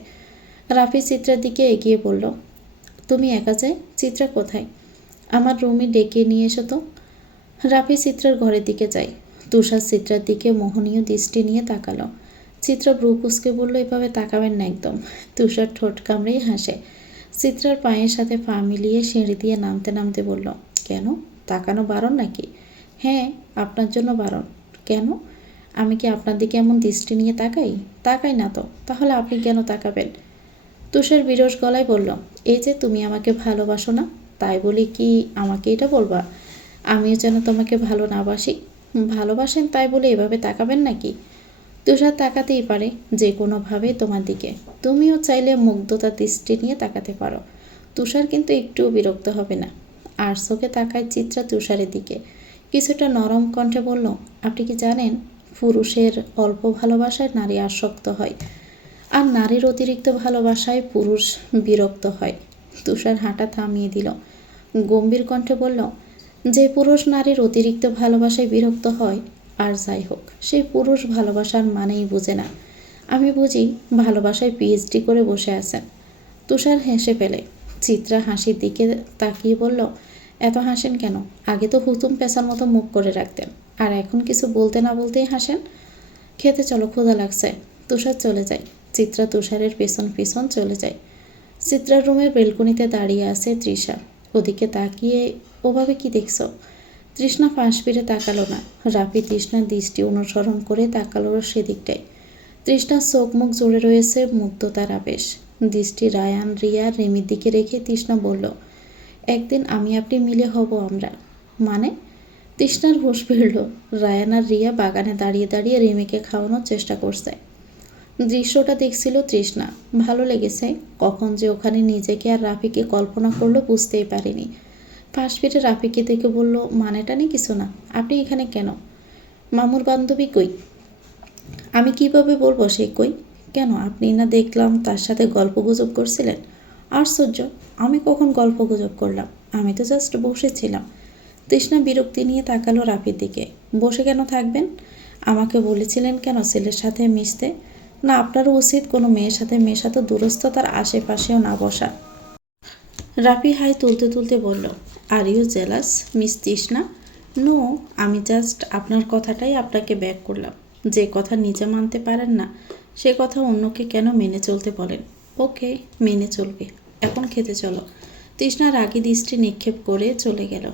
রাফি চিত্রার দিকে এগিয়ে বলল, তুমি একা যাই? চিত্রা কোথায়? আমার রুমে ডেকে নিয়ে এসো তো। রাফি চিত্রার ঘরের দিকে যায়। তুষার চিত্রার দিকে মোহনীয় দৃষ্টি নিয়ে তাকালো। চিত্রা ব্রু কুঁচকে বলল, এভাবে তাকাবেন না একদম। তুষার ঠোঁট কামড়েই হাসে। চিত্রার পায়ের সাথে পা মিলিয়ে সিঁড়ি দিয়ে নামতে নামতে বলল, কেন, তাকানো বারণ নাকি? হ্যাঁ, আপনার জন্য বারণ। কেন? আমি কি আপনার দিকে এমন দৃষ্টি নিয়ে তাকাই? তাকাই না তো, তাহলে আপনি কেন তাকাবেন? তুষার বিরস গলায় বলল, এই যে তুমি আমাকে ভালোবাসো না, তাই বলি কি আমাকে এটা বলবা আমিও যেন তোমাকে ভালো না বাসি? ভালোবাসেন তাই বলে এভাবে তাকাবেন নাকি? তুষার তাকাতেই পারে যে কোনোভাবে তোমার দিকে। তুমিও চাইলে মুগ্ধতার দৃষ্টি নিয়ে তাকাতে পারো। তুষার কিন্তু একটুও বিরক্ত হবে না। আর চোখে তাকায় চিত্রা তুষারের দিকে। কিছুটা নরম কণ্ঠে বলল, আপনি কি জানেন, পুরুষের অল্প ভালোবাসায় নারী আসক্ত হয়, আর নারীর অতিরিক্ত ভালোবাসায় পুরুষ বিরক্ত হয়। তুষার হাঁটা থামিয়ে দিল। গম্ভীর কণ্ঠে বলল, যে পুরুষ নারীর অতিরিক্ত ভালোবাসায় বিরক্ত হয়, আর যাই হোক, সেই পুরুষ ভালোবাসার মানেই বোঝে না। আমি বুঝি ভালোবাসায় পিএইচডি করে বসে আছেন। তুষার হেসে ফেলে। চিত্রা হাসির দিকে তাকিয়ে বলল, এত হাসেন কেন? আগে তো হুতুম পেঁচার মতো মুখ করে রাখতেন, আর এখন কিছু বলতে না বলতেই হাসেন। খেতে চলো, ক্ষুধা লাগছে। তুষার চলে যায়। চিত্রা তুষারের পেছন পেছন চলে যায়। চিত্রার রুমের বেলকনিতে দাঁড়িয়ে আছে তৃষা। ওদিকে তাকিয়ে, ওভাবে কি দেখছো? তৃষ্ণা ফাঁস ফিরে তাকালো না। রাফি তৃষ্ণার দৃষ্টি অনুসরণ করে তাকালো সেদিকটায়। তৃষ্ণার চোখ মুখ জুড়ে রয়েছে মুগ্ধতার আবেশ। দৃষ্টি রায়ান, রিয়া, রেমির দিকে রেখে তৃষ্ণা বলল, একদিন আমি আপনি মিলে হব আমরা। মানে? তৃষ্ণার হুঁশ ফিরল। রায়ান আর রিয়া বাগানে দাঁড়িয়ে দাঁড়িয়ে রেমিকে খাওয়ানোর চেষ্টা করছে। দৃশ্যটা দেখছিল তৃষ্ণা। ভালো লেগেছে। কখন যে ওখানে নিজেকে আর রাফিকে কল্পনা করলো বুঝতেই পারেনি। ফাঁস ফিরে রাফিকে দেখে বলল, মানেটা নেই কিছু না, আপনি এখানে কেন? মামুর বান্ধবী কই? আমি কিভাবে বলবো সে কই? কেন, আপনি না দেখলাম তার সাথে গল্পগুজব করছিলেন? আশ্চর্য, আমি কখন গল্পগুজব করলাম? আমি তো জাস্ট বসেছিলাম। তৃষ্ণা বিরক্তি নিয়ে তাকালো রাফির দিকে। বসে কেন থাকবেন? আমাকে বলেছিলেন কেন ছেলের সাথে মিশতে? না, আপনারও উচিত কোনো মেয়ের সাথে মেশা তো দূরস্থতার আশেপাশেও না বসা। রাফি হাই তুলতে তুলতে বলল, are you jealous miss Trishna? No, আমি জাস্ট আপনার কথাটাই আপনাকে ব্যাক করলাম। যে কথা নিজে মানতে পারেন না, সে কথা অন্যকে কেন মেনে চলতে বলেন? ওকে, মেনে চলবে। এখন খেতে চলো। তৃষ্ণা রাগী দৃষ্টি নিক্ষেপ করে চলে গেল।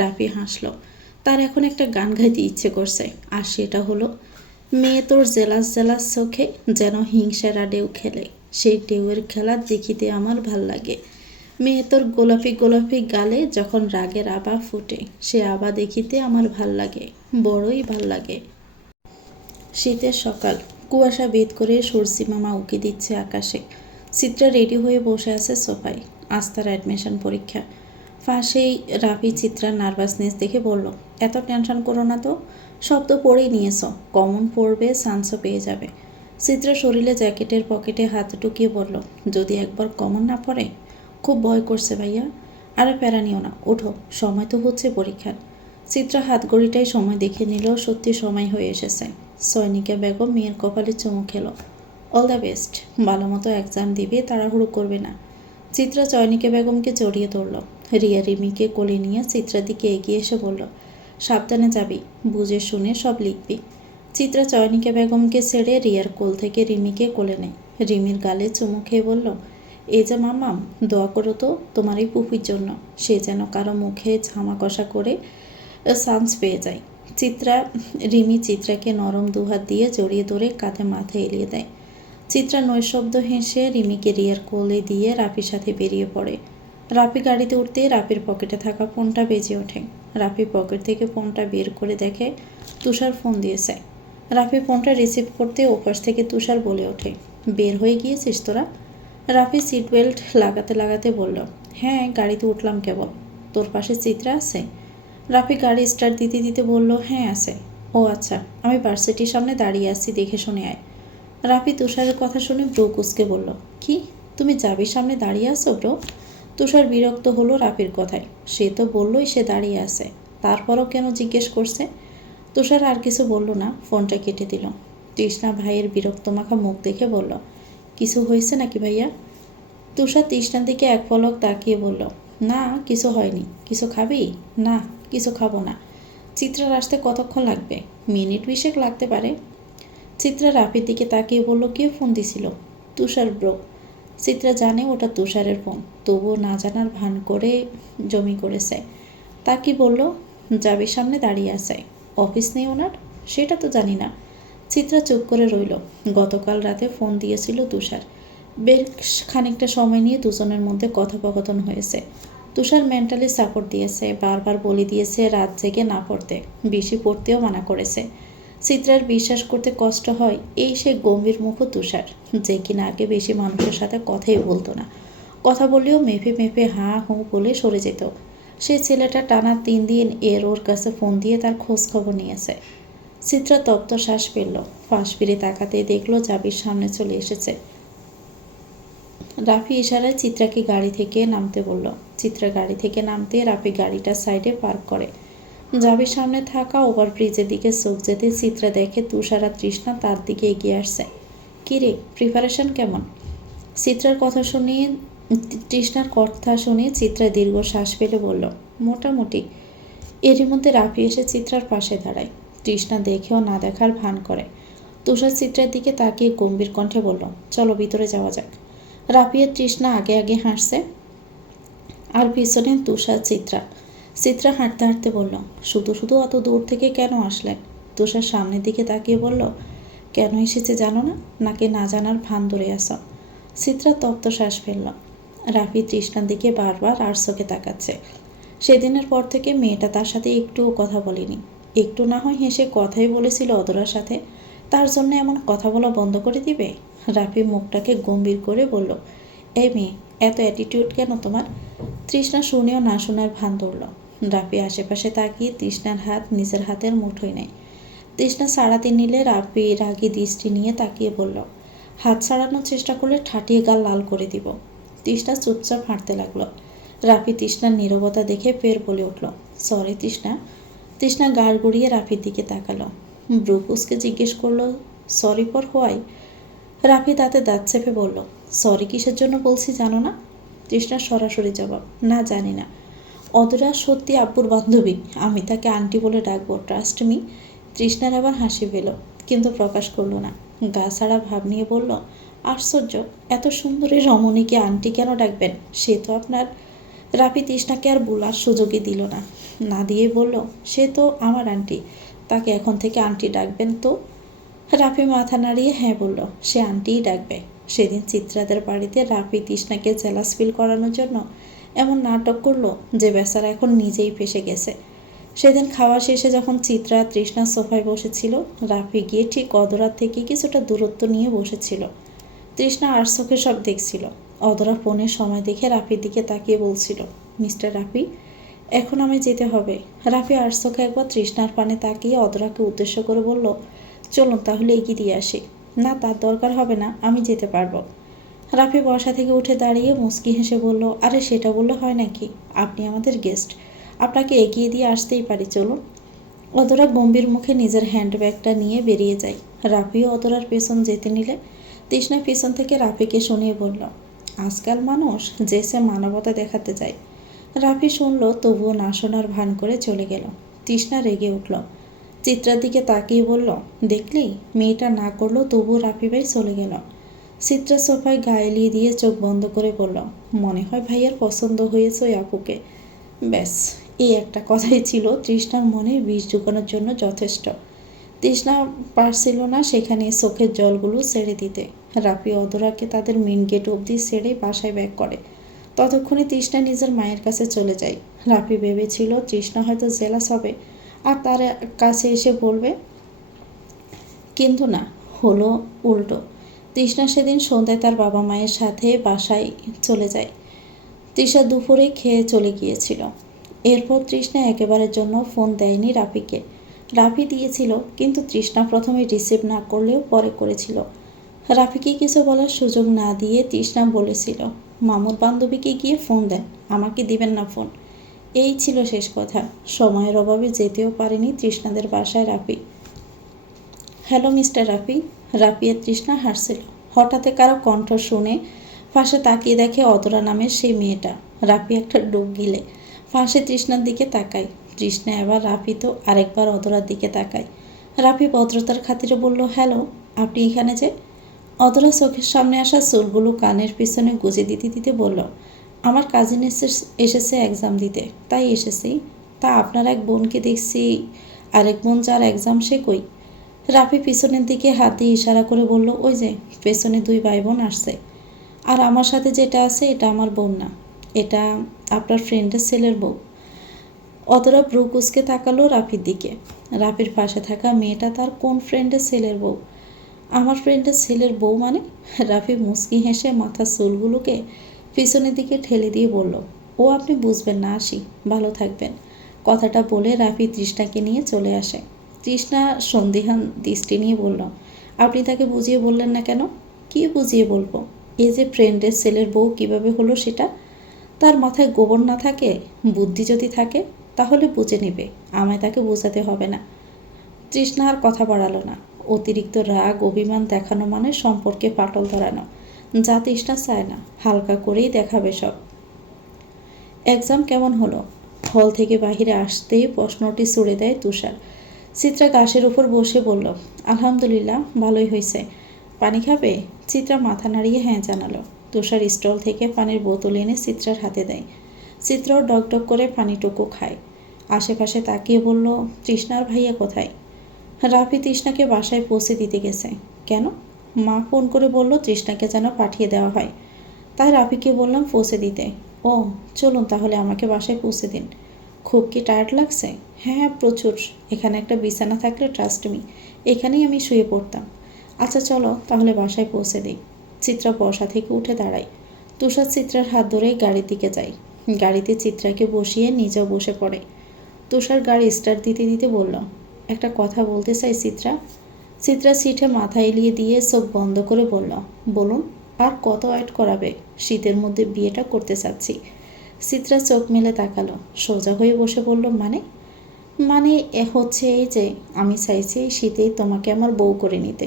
রাফি হাসল। তার এখন একটা গান গাইতে ইচ্ছে করছে, আর সেটা হলো, মেয়ে তোর জেলাস জেলাস চোখে যেন হিংসেরা ঢেউ খেলে, সেই ঢেউয়ের খেলা দেখিতে আমার ভাল লাগে। মেয়ে তোর গোলাপি গোলাপি গালে যখন রাগের আভা ফুটে, সে আভা দেখিতে আমার ভাল লাগে, বড়ই ভাল লাগে। শীতের সকাল, কুয়াশা ভেদ করে সরসি মামা উকি দিচ্ছে আকাশে। চিত্রা রেডি হয়ে বসে আছে সোফায়। আজ তার অ্যাডমিশন পরীক্ষা। পাশেই রাফি চিত্রার নার্ভাসনেস দেখে বলল, এত টেনশন করো না তো, সব তো পড়েই নিয়েছো, কমন পড়বে, চান্সও পেয়ে যাবে। চিত্রা শরীরে জ্যাকেটের পকেটে হাত ঢুকিয়ে বলল, যদি একবার কমন না পড়ে? খুব ভয় করছে ভাইয়া। আরে প্যারা নিও না, ওঠো, সময় তো হচ্ছে পরীক্ষার। চিত্রা হাত ঘড়িটাই সময় দেখে নিল। সত্যি সময় হয়ে এসেছে। সৈনিকা বেগম মেয়ের কপালে চুমু খেলো। অল দ্য বেস্ট, ভালো মতো এক্সাম দিবে, তাড়াহুড়ো করবে না। চিত্রা চয়নিকা বেগমকে জড়িয়ে ধরল। রিয়া রিমিকে কোলে নিয়ে চিত্রার দিকে এগিয়ে এসে বলল, সাবধানে যাবি, বুঝে শুনে সব লিখবি। চিত্রা চয়নিকা বেগমকে ছেড়ে রিয়ার কোল থেকে রিমিকে কোলে নেয়। রিমির গালে চুমু খেয়ে বলল, এই যে মামাম, দোয়া করো তো তোমার এই পুপির জন্য, সে যেন কারো মুখে ঝামা কষা করে চান্স পেয়ে যায়। রিমি চিত্রাকে নরম দুহাত দিয়ে জড়িয়ে ধরে কাঁধে মাথা এলিয়ে দেয়। চিত্রা নৈশব্দ হেসে রিমিকে রিয়ার কোলে দিয়ে রাফির সাথে বেরিয়ে পড়ে। রাফি গাড়িতে উঠতে রাফির পকেটে থাকা ফোনটা বেজে ওঠে। রাফি পকেট থেকে ফোনটা বের করে দেখে তুষার ফোন দিয়েছে। রাফি ফোনটা রিসিভ করতে ওপাশ থেকে তুষার বলে ওঠে, বের হয়ে গিয়েছিস তোরা? রাফি সিট বেল্ট লাগাতে লাগাতে বলল, হ্যাঁ, গাড়িতে উঠলাম কেবল। তোর পাশে চিত্রা আছে? রাফি গাড়ি স্টার্ট দিতে দিতে বলল, হ্যাঁ আছে। ও আচ্ছা, আমি ভার্সিটির সামনে দাঁড়িয়ে আসছি, দেখে শুনে আয়। রাফি তুষারের কথা শুনে ব্রু কুঁচকে বলল, কি, তুমি যাবির সামনে দাঁড়িয়ে আছো ব্রো? তুষার বিরক্ত হলো রাফির কথায়। সে তো বললই সে দাঁড়িয়ে আছে, তারপরও কেন জিজ্ঞেস করছে? তুষার আর কিছু বলল না, ফোনটা কেটে দিল। তৃষ্ণা ভাইয়ের বিরক্ত মাখা মুখ দেখে বলল, কিছু হয়েছে নাকি ভাইয়া? তুষার তৃষ্ণার দিকে এক পলক তাকিয়ে বলল, না কিছু হয়নি। কিছু খাবি? না, কিছু খাবো না। চিত্রার আসতে কতক্ষণ লাগবে? মিনিট 20 লাগতে পারে। চিত্রা রাফির দিকে তাকিয়ে বলল, কে ফোন দিছিল? তুষার ব্রো। চিত্রা জানে ওটা তুষারের ফোন, তবুও না জানার ভান করে জমি করেছে। তা কি বলল? যাবির সামনে দাঁড়িয়ে আছে। অফিস নেই ওনার? সেটা তো জানি না। চিত্রা চুপ করে রইল। গতকাল রাতে ফোন দিয়েছিল তুষার। বেশ খানিকটা সময় নিয়ে দুজনের মধ্যে কথোপকথন হয়েছে। তুষার মেন্টালি সাপোর্ট দিয়েছে, বারবার বলে দিয়েছে রাত জেগে না পড়তে, বেশি পড়তেও মানা করেছে। চিত্রার বিশ্বাস করতে কষ্ট হয় এই সে গম্ভীর মুখ তুষার, যে কিনা আগে বেশি মানুষের সাথে কথাই বলতো না। কথা বললেও মেপে মেপে হাঁ হুঁ বলে সরে যেত। সে ছেলেটা টানা 3 দিন ওর কাছে ফোন দিয়ে তার খোঁজ খবর নিয়েছে। চিত্রা তপ্ত শ্বাস ফেলল। ফাঁস ফিরে তাকাতেই দেখলো জাবির সামনে চলে এসেছে। রাফি ইশারায় চিত্রাকে গাড়ি থেকে নামতে বলল। চিত্রা গাড়ি থেকে নামতে রাফি গাড়িটা সাইডে পার্ক করে। জাবির সামনে থাকা ওভারব্রিজের দিকে চোখ যেতে চিত্রা দেখে তুষার আর তৃষ্ণা তার দিকে এগিয়ে আসছে। কিরে, প্রিপারেশন কেমন? চিত্রার কথা শুনে তৃষ্ণার কথা শুনে চিত্রা দীর্ঘ শ্বাস ফেলে বলল, মোটামুটি। এরই মধ্যে রাফি এসে চিত্রার পাশে দাঁড়ায়। তৃষ্ণা দেখেও না দেখার ভান করে। তুষার চিত্রার দিকে তাকিয়ে গম্ভীর কণ্ঠে বলল, চলো ভিতরে যাওয়া যাক। রাফি আর তৃষ্ণা আগে আগে হাঁটছে, আর পিছনে তুষার চিত্রা। চিত্রা হাঁটতে হাঁটতে বলল, শুধু শুধু অত দূর থেকে কেন আসলেন? তুষার সামনের দিকে তাকিয়ে বলল, কেন এসেছে জানো না, নাকি না জানার ভান ধরে আসো? চিত্রা তপ্ত শ্বাস ফেলল। রাফি তৃষ্ণার দিকে বারবার আর চোখে তাকাচ্ছে। সেদিনের পর থেকে মেয়েটা তার সাথে একটুও কথা বলেনি। একটু না হয় হেসে কথাই বলেছিল অদরার সাথে, তার জন্য এমন কথা বলা বন্ধ করে দিবে? রাফি মুখটাকে গম্ভীর করে বলল, এই মেয়ে, এত অ্যাটিটিউড কেন তোমার? তৃষ্ণা শুনেও না শোনার ভান ধরল। রাফি আশেপাশে তাকিয়ে তৃষ্ণার হাত নিজের হাতের মুঠোয় নেয়। তৃষ্ণা ছাড়াতে নিলে রাফি রাগী দৃষ্টি নিয়ে তাকিয়ে বলল, হাত ছাড়ানোর চেষ্টা করলে ঠাটিয়ে গাল লাল করে দিব। তৃষ্ণা চুপচাপ হাঁটতে লাগলো। রাফি তৃষ্ণার নীরবতা দেখে ফের বলে উঠল, সরি তৃষ্ণা। তৃষ্ণা গাড় গড়িয়ে রাফির দিকে তাকালো। ব্রুকুসকে জিজ্ঞেস করলো, সরি ফর হোয়াই? রাফি তাতে দাঁত চেপে বলল, সরি কিসের জন্য বলছি জানো না? তৃষ্ণার সরাসরি জবাব, না জানি না। অদরা সত্যি আব্বুর বান্ধবী, আমি তাকে আন্টি বলে ডাকবো, ট্রাস্ট মি। তৃষ্ণার আবার হাসি পেল, কিন্তু প্রকাশ করলো না। গা ছাড়া ভাব নিয়ে বলল, আশ্চর্য, এত সুন্দরী রমণীকে আন্টি কেন ডাকবেন? সে তো আপনার। রাফি তৃষ্ণাকে আর বলার সুযোগই দিল না, না দিয়ে বলল, সে তো আমার আন্টি, তাকে এখন থেকে আন্টি ডাকবেন তো? রাফি মাথা নাড়িয়ে হ্যাঁ বলল, সে আন্টিই ডাকবে। সেদিন চিত্রাদের বাড়িতে রাফি তৃষ্ণাকে জেলাস ফিল করানোর জন্য এমন নাটক করলো যে বেচারা এখন নিজেই ফেসে গেছে। সেদিন খাওয়া শেষে যখন চিত্রা তৃষ্ণার সোফায় বসেছিল, রাফি গিয়ে ঠিক অদরার থেকে কিছুটা দূরত্ব নিয়ে বসেছিল। তৃষ্ণা আর চোখে সব দেখছিল। অদরা ফোনের সময় দেখে রাফির দিকে তাকিয়ে বলছিল, মিস্টার রাফি, এখন আমায় যেতে হবে। রাফি আর চোখে একবার তৃষ্ণার পানে তাকিয়ে অদরাকে উদ্দেশ্য করে বলল, চলুন তাহলে এগিয়ে দিয়ে আসি। না, তার দরকার হবে না, আমি যেতে পারবো। রাফি বসা থেকে উঠে দাঁড়িয়ে মুচকি হেসে বলল, আরে সেটা বললে হয় নাকি, আপনি আমাদের গেস্ট, আপনাকে এগিয়ে দিয়ে আসতেই পারি, চলুন। অদরা গম্ভীর মুখে নিজের হ্যান্ডব্যাগটা নিয়ে বেরিয়ে যায়। রাফিও অদরার পেছন যেতে নিলে তৃষ্ণা পেছন থেকে রাফিকে শুনিয়ে বলল, আজকাল মানুষ যে সে মানবতা দেখাতে যায়। রাফি শুনল, তবুও না শোনার ভান করে চলে গেল। তৃষ্ণা রেগে উঠল। চিত্রার দিকে তাকিয়ে বলল, দেখলি, মেয়েটা না করলো তবুও রাফি ভাই চলে গেল। চিত্রা সোফায় গায়ে এলিয়ে দিয়ে চোখ বন্ধ করে বলল, মনে হয় ভাইয়ার পছন্দ হয়েছে ওই আপুকে। ব্যাস, এই একটা কথাই ছিল তৃষ্ণার মনে বিষ ঢুকানোর জন্য যথেষ্ট। তৃষ্ণা পারছিল না সেখানে চোখের জলগুলো ছেড়ে দিতে। রাফি অধরাকে তাদের মেন গেট অবধি ছেড়ে বাসায় ব্যাক করে। ততক্ষণে তৃষ্ণা নিজের মায়ের কাছে চলে যায়। রাফি ভেবেছিল তৃষ্ণা হয়তো জেলাস হবে আর তার কাছে এসে বলবে, কিন্তু না, হলো উল্টো। তৃষ্ণা সেদিন সন্ধ্যায় তার বাবা মায়ের সাথে বাসায় চলে যায়। তৃষা দুপুরে খেয়ে চলে গিয়েছিল। এরপর তৃষ্ণা একেবারের জন্য ফোন দেয়নি রাফিকে। রাফি দিয়েছিল, কিন্তু তৃষ্ণা প্রথমে রিসিভ না করলেও পরে করেছিল। রাফিকে কিছু বলার সুযোগ না দিয়ে তৃষ্ণা বলেছিল, মামুর বান্ধবীকে গিয়ে ফোন দেন, আমাকে দিবেন না ফোন। এই ছিল শেষ কথা। সময়ের অভাবে যেতেও পারেনি তৃষ্ণাদের বাসায় রাফি। Hello mister Rafi. রাফি আর তৃষ্ণা হাসছিল। হঠাৎ কারো কণ্ঠ শুনে ফাঁসে তাকিয়ে দেখে অধরা নামের সেই মেয়েটা। রাফি একটা ডুব গিলে ফাঁসে তৃষ্ণার দিকে তাকায়। তৃষ্ণা এবার রাফি তো আরেকবার অধরার দিকে তাকায়। রাফি ভদ্রতার খাতিরে বলল, হ্যালো, আপনি এখানে যে? অধরা চোখের সামনে আসা চুলগুলো কানের পিছনে গুজে দিতে দিতে বলল, আমার কাজিন এসেছে এক্সাম দিতে, তাই এসেছি। তা আপনার এক বোনকে দেখছি, আরেক বোন যার এক্সাম সে কই? রাফি পিছনের দিকে হাত দিয়ে ইশারা করে বলল, ওই যে পেছনে 2 ভাই বোন আসছে। আর আমার সাথে যেটা আছে এটা আমার বোন না, এটা আপনার ফ্রেন্ডের ছেলের বউ। অতটা ব্রু কুচকে তাকালো রাফির দিকে। রাফির পাশে থাকা মেয়েটা তার কোন ফ্রেন্ডের ছেলের বউ? আমার ফ্রেন্ডের ছেলের বউ মানে? রাফি মুচকি হেসে মাথার চুলগুলোকে পিছনের দিকে ঠেলে দিয়ে বলল, ও আপনি বুঝবেন না, আসি, ভালো থাকবেন। কথাটা বলে রাফি তৃষ্ণাকে নিয়ে চলে আসে। তৃষ্ণা সন্দিহান দৃষ্টি নিয়ে বলল, আপনি তাকে বুঝিয়ে বললেন না কেন? কি বুঝিয়ে বলবো? এই যে ফ্রেন্ডের ছেলের বউ কিভাবে হলো সেটা? তার মাথায় গোবর না থাকে, বুদ্ধি যদি থাকে তাহলে বুঝে নেবে, আমায় তাকে বোঝাতে হবে না। তৃষ্ণা আর কথা বাড়ালো না। অতিরিক্ত রাগ অভিমান দেখানো মানে সম্পর্কে ফাটল ধরানো, যা তৃষ্ণা চায় না। হালকা করেই দেখাবে সব। এক্সাম কেমন হলো? হল থেকে বাহিরে আসতেই প্রশ্নটি ছুড়ে দেয় তুষার। চিত্রা গাছের উপর বসে বলল, আলহামদুলিল্লাহ, ভালোই হয়েছে। পানি খাবে? চিত্রা মাথা নাড়িয়ে হ্যাঁ জানালো। তুষার স্টল থেকে পানির বোতল এনে চিত্রার হাতে দেয়। চিত্রাও ডক করে পানিটুকু খায়। আশেপাশে তাকিয়ে বলল, তৃষ্ণার ভাইয়া কোথায়? রাফি তৃষ্ণাকে বাসায় পৌঁছে দিতে গেছে। কেন? মা ফোন করে বলল তৃষ্ণাকে যেন পাঠিয়ে দেওয়া হয়, তাই রাফিকে বললাম পৌঁছে দিতে। ও, চলুন তাহলে আমাকে বাসায় পৌঁছে দিন। খুব কি টায়ার্ড লাগছে? হ্যাঁ, প্রচুর। এখানে একটা বিছানা থাকলে ট্রাস্ট মি, এখানেই আমি শুয়ে পড়তাম। আচ্ছা চলো তাহলে বাসায় পৌঁছে দিই। চিত্রা বসা থেকে উঠে দাঁড়ায়। তুষার চিত্রার হাত ধরে গাড়ির দিকে যায়। গাড়িতে চিত্রাকে বসিয়ে নিজেও বসে পড়ে। তুষার গাড়ি স্টার্ট দিতে দিতে বলল, একটা কথা বলতে চাই চিত্রা। চিত্রা সিটে মাথা এলিয়ে দিয়ে চোখ বন্ধ করে বলল, বলুন। আর কত ওয়েট করাবে? শীতের মধ্যে বিয়েটা করতে চাচ্ছি। চিত্রা চোখ মেলে তাকালো, সোজা হয়ে বসে বলল, মানে? মানে হচ্ছে এই যে আমি চাইছি এই শীতেই তোমাকে আমার বউ করে নিতে।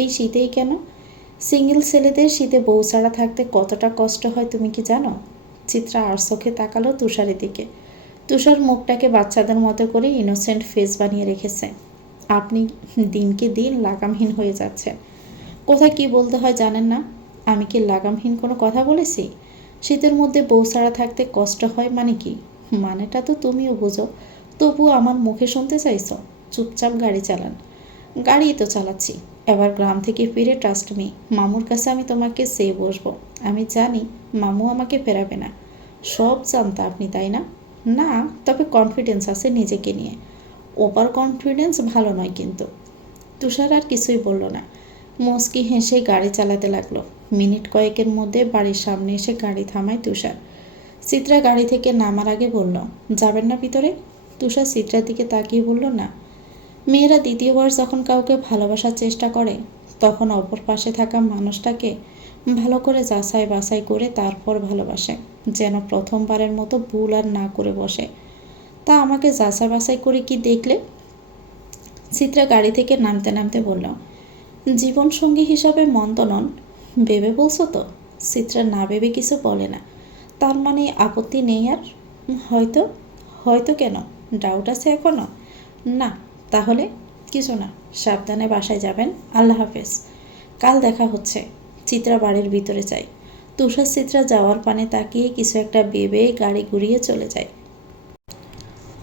এই শীতেই কেন? সিঙ্গেল ছেলেদের শীতে বউ ছাড়া থাকতে কতটা কষ্ট হয় তুমি কি জানো? চিত্রা আর চোখে তাকালো তুষারের দিকে। তুষার মুখটাকে বাচ্চাদের মতো করে ইনোসেন্ট ফেস বানিয়ে রেখেছে। আপনি দিনকে দিন লাগামহীন হয়ে যাচ্ছেন। কোথায় কি বলতে হয় জানেন না? আমি কি লাগামহীন কোনো কথা বলেছি? শীতের মধ্যে বউ ছাড়া থাকতে কষ্ট হয় মানে কি? মানেটা তো তুমিও বোঝো, তবুও আমার মুখে শুনতে চাইছ? চুপচাপ গাড়ি চালান। গাড়িই তো চালাচ্ছি। এবার গ্রাম থেকে ফিরে ট্রাস্ট মি, মামুর কাছে আমি তোমাকে চেয়ে বসবো। আমি জানি মামু আমাকে ফেরাবে না। সব জানতা আপনি, তাই না? না, তবে কনফিডেন্স আছে নিজেকে নিয়ে। ওভার কনফিডেন্স ভালো নয় কিন্তু। তুষার আর কিছুই বলল না। মুচকি হেসে গাড়ি চালাতে লাগলো। মিনিট কয়েকের মধ্যে বাড়ির সামনে এসে গাড়ি থামায় তুষার। চিত্রা গাড়ি থেকে নামার আগে বলল, যাবেন না ভিতরে? তুষার চিত্রার দিকে তাকিয়ে বলল, না। মেয়েরা দ্বিতীয়বার যখন কাউকে ভালোবাসার চেষ্টা করে তখন অপর পাশে থাকা মানুষটাকে ভালো করে যাচাই বাছাই করে তারপর ভালোবাসে, যেন প্রথমবারের মতো ভুল আর না করে বসে। তা আমাকে যাচাই বাছাই করে কি দেখলে? চিত্রা গাড়ি থেকে নামতে নামতে বলল, জীবনসঙ্গী হিসাবে মন্দ নন, ভেবে বলছো তো? চিত্রা না ভেবে কিছু বলে না। তার মানে আপত্তি নেই আর? হয়তো। হয়তো কেন? ডাউট আছে এখনো? না। তাহলে কিছু না, সাবধানে বাসায় যাবেন। আল্লাহ হাফেজ, কাল দেখা হচ্ছে। চিত্রা বাড়ির ভিতরে যায়। তুষার চিত্রা যাওয়ার পানে তাকিয়ে কিছু একটা ভেবে গাড়ি ঘুরিয়ে চলে যায়।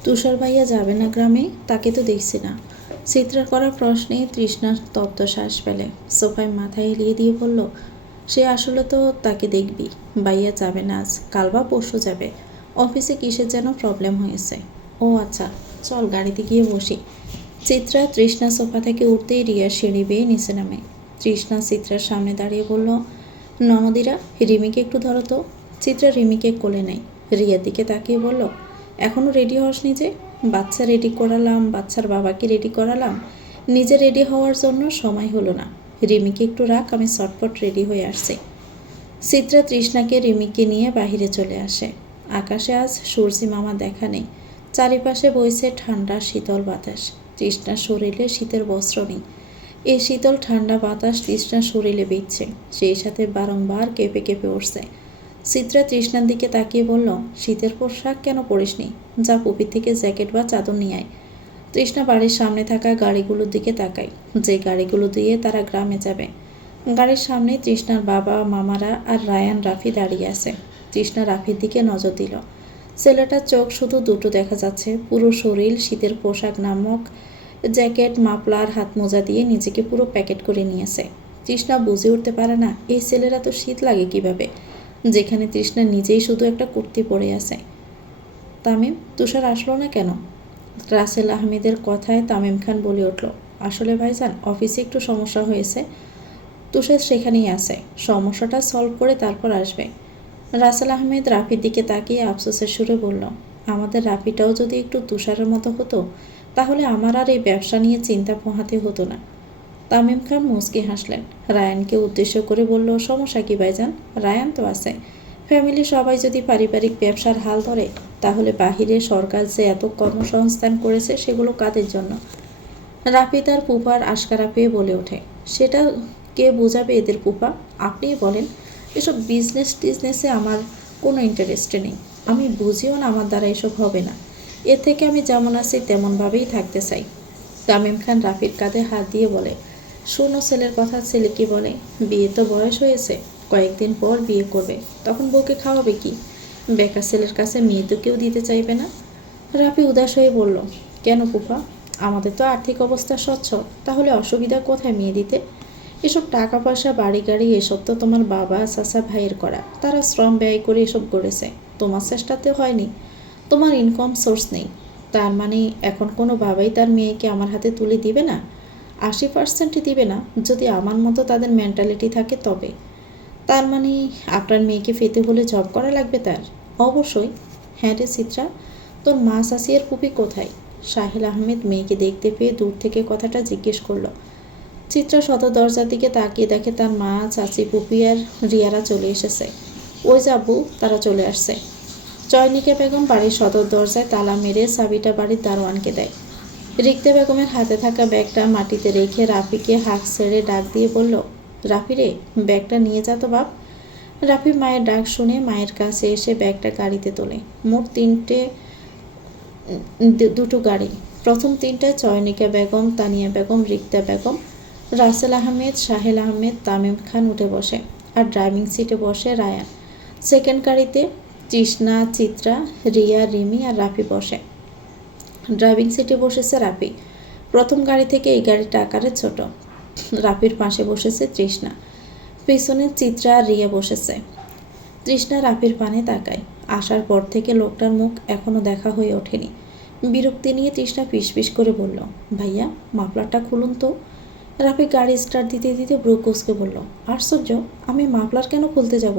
তুষার ভাইয়া যাবে না গ্রামে? তাকে তো দেখছি না। চিত্রার করা প্রশ্নে তৃষ্ণা তপ্ত শ্বাস ফেলে, সোফায় মাথায় এলিয়ে দিয়ে বলল, সে আসলে তো তাকে দেখবি। ভাইয়া যাবে না আজ, কাল বা পরশু যাবে। অফিসে কিসের যেন প্রবলেম হয়েছে। ও আচ্ছা, চল গাড়িতে গিয়ে বসি। চিত্রা তৃষ্ণা সোফা থেকে উঠতেই রিয়া সিঁড়ি বেয়ে নিচে নামে। তৃষ্ণা চিত্রার সামনে দাঁড়িয়ে বলল, ননদিরা, রিমিকে একটু ধরো তো। চিত্রা রিমিকে কোলে নেয়। রিয়ার দিকে তাকিয়ে বলল, এখনও রেডি হসনি যে? বাচ্চা রেডি করালাম, বাচ্চার বাবাকে রেডি করালাম, নিজে রেডি হওয়ার জন্য সময় হলো না। রিমিকে একটু রাখ, আমি চটপট রেডি হয়ে আসছি। চিত্রা তৃষ্ণাকে রিমিকে নিয়ে বাহিরে চলে আসে। আকাশে আজ সূর্যি মামা দেখা নেই। চারিপাশে বইছে ঠান্ডা শীতল বাতাস। তৃষ্ণার শরীরে শীতের বস্ত্র নেই। এই শীতল ঠান্ডা বাতাস তৃষ্ণার শরীরে বিচ্ছে, সেই সাথে বারংবার কেঁপে কেঁপে উঠছে। চিত্রা তৃষ্ণার দিকে তাকিয়ে বলল, শীতের পোশাক কেন পরিসনি? যা পুপির থেকে জ্যাকেট বা চাদর নিয়ে আয়। তৃষ্ণা বাড়ির সামনে থাকা গাড়িগুলোর দিকে তাকায়, যে গাড়িগুলো দিয়ে তারা গ্রামে যাবে। গাড়ির সামনে তৃষ্ণার বাবা, মামারা আর রায়ান রাফি দাঁড়িয়ে আছে। তৃষ্ণা রাফির দিকে নজর দিল। ছেলেটার চোখ শুধু দুটো দেখা যাচ্ছে, পুরো শরীর শীতের পোশাক নামক জ্যাকেট, মাফলার, হাত মোজা দিয়ে নিজেকে পুরো প্যাকেট করে নিয়েছে। তৃষ্ণা বুঝে উঠতে পারে না এই ছেলেরা তো শীত লাগে কিভাবে, যেখানে তৃষ্ণা নিজেই শুধু একটা কুর্তি পরে আছে। তামিম, তুষার আসলো না কেন? রাসেল আহমেদের কথায় তামিম খান বলে উঠল, আসলে ভাইজান অফিসে একটু সমস্যা হয়েছে, তুষার সেখানেই আছে, সমস্যাটা সলভ করে তারপর আসবে। রাসেল আহমেদ রাফির দিকে তাকিয়ে আফসোসের সুরে বলল, আমাদের রাফিটাও যদি একটু তুষারের মতো হতো তাহলে আমার আর এই ব্যবসা নিয়ে চিন্তা পোহাতে হতো না। তামিম খান মুচকি হাসলেন। রায়ানকে উদ্দেশ্য করে বলল, সমস্যা কি ভাইজান? রায়ান তো আছে। ফ্যামিলি সবাই যদি পারিবারিক ব্যবসার হাল ধরে তাহলে বাহিরে সরকার যে এত কর্মসংস্থান করেছে সেগুলো কাদের জন্য? রাফি তার পুপার আশকারা পেয়ে বলে ওঠে, সেটা কে বোঝাবে এদের পুপা? আপনিই বলেন। এসব টিজনেসে আমার কোনো ইন্টারেস্টে নেই। আমি বুঝিও না, আমার দ্বারা এসব হবে না। এর থেকে আমি যেমন আছি তেমনভাবেই থাকতে চাই। তামিম খান রাফির কাঁধে হাত দিয়ে বলে, শোনো ছেলের কথা, ছেলে কি বলে? বিয়ে তো বয়স হয়েছে, কয়েকদিন পর বিয়ে করবে, তখন বউকে খাওয়াবে কি? বেকার ছেলের কাছে মেয়ে তো কেউ দিতে চাইবে না। রাফি উদাস হয়ে বলল, কেন পুপা? আমাদের তো আর্থিক অবস্থা সচ্ছল, তাহলে অসুবিধা কোথায় মেয়ে দিতে? এসব টাকা পয়সা, বাড়ি গাড়ি এসব তো তোমার বাবা, চাচা, ভাইয়ের করা। তারা শ্রম ব্যয় করে এসব করেছে, তোমার চেষ্টাতে হয়নি। তোমার ইনকাম সোর্স নেই, তার মানে এখন কোনো বাবাই তার মেয়েকে আমার হাতে তুলে দিবে না? 80% দিবে না, যদি আমার মতো তাদের মেন্টালিটি থাকে তবে। তার মানে আপনার মেয়েকে পেতে হলে জব করা লাগবে তার? অবশ্যই। হ্যাঁ রে চিত্রা, তোর মা সাসিয়ার পুপি কোথায়? সাহেল আহমেদ মেয়েকে দেখতে পেয়ে দূর থেকে কথাটা জিজ্ঞেস করলো। চিত্রা সদর দরজার দিকে তাকিয়ে দেখে তার মা, চাচি, পুপি আর রিয়ারা চলে এসেছে। ওই যাবো, তারা চলে আসছে। চয়নিকা বেগম বাড়ির সদর দরজায় তালা মেরে চাবিটা বাড়ির দারোয়ানকে দেয়। রিক্তা বেগমের হাতে থাকা ব্যাগটা মাটিতে রেখে রাফিকে হাঁক ছেড়ে ডাক দিয়ে বলল, রাফি রে, ব্যাগটা নিয়ে যা তো বাপ। রাফি মায়ের ডাক শুনে মায়ের কাছে এসে ব্যাগটা গাড়িতে তোলে। মোট দুটো গাড়ি। প্রথম তিনটায় চয়নিকা বেগম, তানিয়া বেগম, রিক্তা বেগম, রাসেল আহমেদ, সাহেল আহমেদ, তামিম খান উঠে বসে, আর ড্রাইভিং সিটে বসে রায়ান। সেকেন্ড গাড়িতে তৃষ্ণা, চিত্রা, রিয়া, রিমি আর রাফি বসে। ড্রাইভিং সিটে বসেছে রাফি। প্রথম গাড়ি থেকে এই গাড়িটা আকারে ছোট। রাফির পাশে বসেছে তৃষ্ণা, পিছনে চিত্রা আর রিয়া বসেছে। তৃষ্ণা রাফির পানে তাকায়। আসার পর থেকে লোকটার মুখ এখনো দেখা হয়ে ওঠেনি। বিরক্তি নিয়ে তৃষ্ণা ফিসফিস করে বলল, ভাইয়া মাফলারটা খুলুন তো। রাফি গাড়ি স্টার্ট দিতে দিতে ব্রু কুঁচকে বলল, আশ্চর্য, আমি মাফলার কেন খুলতে যাব?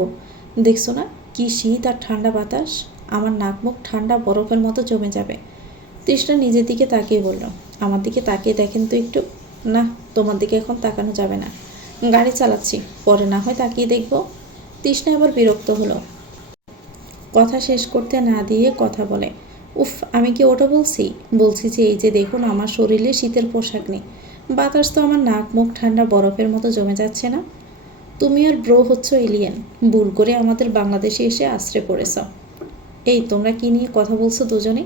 দেখছো না কি শীত আর ঠান্ডা বাতাস? আমার নাক মুখ ঠান্ডা বরফের মতো জমে যাবে। তৃষ্ণা নিজের দিকে তাকিয়ে বলল, আমার দিকে তাকিয়ে দেখেন তো একটু। না, তোমার দিকে এখন তাকানো যাবে না, গাড়ি চালাচ্ছি, পরে না হয় তাকিয়ে দেখব। তৃষ্ণা আবার বিরক্ত হলো। কথা শেষ করতে না দিয়ে কথা বলে, উফ, আমি কি ওটা বলছি? বলছি যে এই যে দেখুন, আমার শরীরে শীতের পোশাক নেই, বাতাস তো আমার নাক মুখ ঠান্ডা বরফের মতো জমে যাচ্ছে না। তুমি আর ব্রো হচ্ছ এলিয়েন, ভুল করে আমাদের বাংলাদেশে এসে আশ্রে পড়েছ। এই তোমরা কি নিয়ে কথা বলছো দুজনে?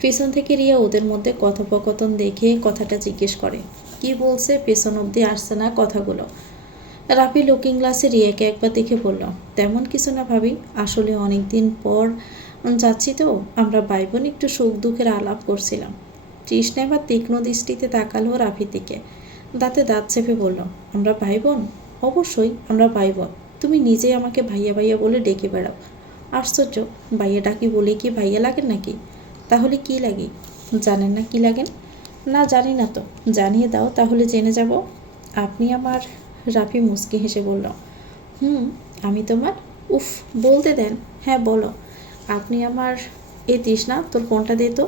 পেছন থেকে রিয়া ওদের মধ্যে কথোপকথন দেখে কথাটা জিজ্ঞেস করে। কি বলছে পেছন অবধি আসছে না কথাগুলো। রাফি লুকিং গ্লাসে রিয়াকে একবার দেখে বলল, তেমন কিছু না ভাবি, আসলে অনেক দিন পর যাচ্ছি তো, আমরা ভাই বোন একটু সুখ দুঃখের আলাপ করছিলাম। তৃষ্ণা এবার তীক্ষ্ণ দৃষ্টিতে তাকালো রাফির দিকে, দাঁতে দাঁত চেপে বলল, আমরা ভাই বোন? অবশ্যই আমরা ভাই বোন। তুমি নিজেই আমাকে ভাইয়া ভাইয়া বলে ডেকে বেড়াও। আশ্চর্য, ভাইয়া ডাকি বলে কি ভাইয়া লাগেন নাকি? তাহলে কি লাগে? জানেন না কি লাগেন? না জানি না তো, জানিয়ে দাও তাহলে জেনে যাব। আপনি আমার। রাফি মুচকি হেসে বলল, আমি তোমার। উফ, বলতে দেন। হ্যাঁ বলো। আপনি আমার। এই তৃষ্ণা, তোর ফোনটা দে তো।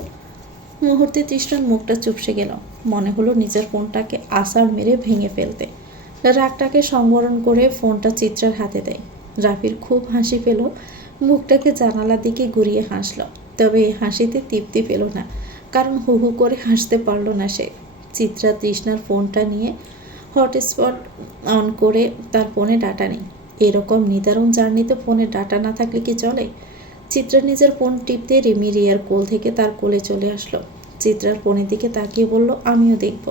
মুহূর্তে তৃষ্ণার মুখটা চুপসে গেল। মনে হলো নিজের ফোনটাকে আছাড় মেরে ভেঙে ফেলতে। রাগটাকে সংবরণ করে ফোনটা চিত্রার হাতে দেয়। রাফির খুব হাসি পেল, মুখটাকে জানালার দিকে ঘুরিয়ে হাসল। তবে এই হাসিতে তৃপ্তি পেল না, কারণ হু হু করে হাসতে পারল না সে। চিত্রা তৃষ্ণার ফোনটা নিয়ে হটস্পট অন করে, তার ফোনে ডাটা নেই। এরকম নিদারুণ জার্নিতে ফোনে ডাটা না থাকলে কি চলে? চিত্রা নিজের ফোন টিপতে রিমি রিয়ার কোল থেকে তার কোলে চলে আসলো। চিত্রার ফোনের দিকে তাকিয়ে বলল, আমিও দেখব।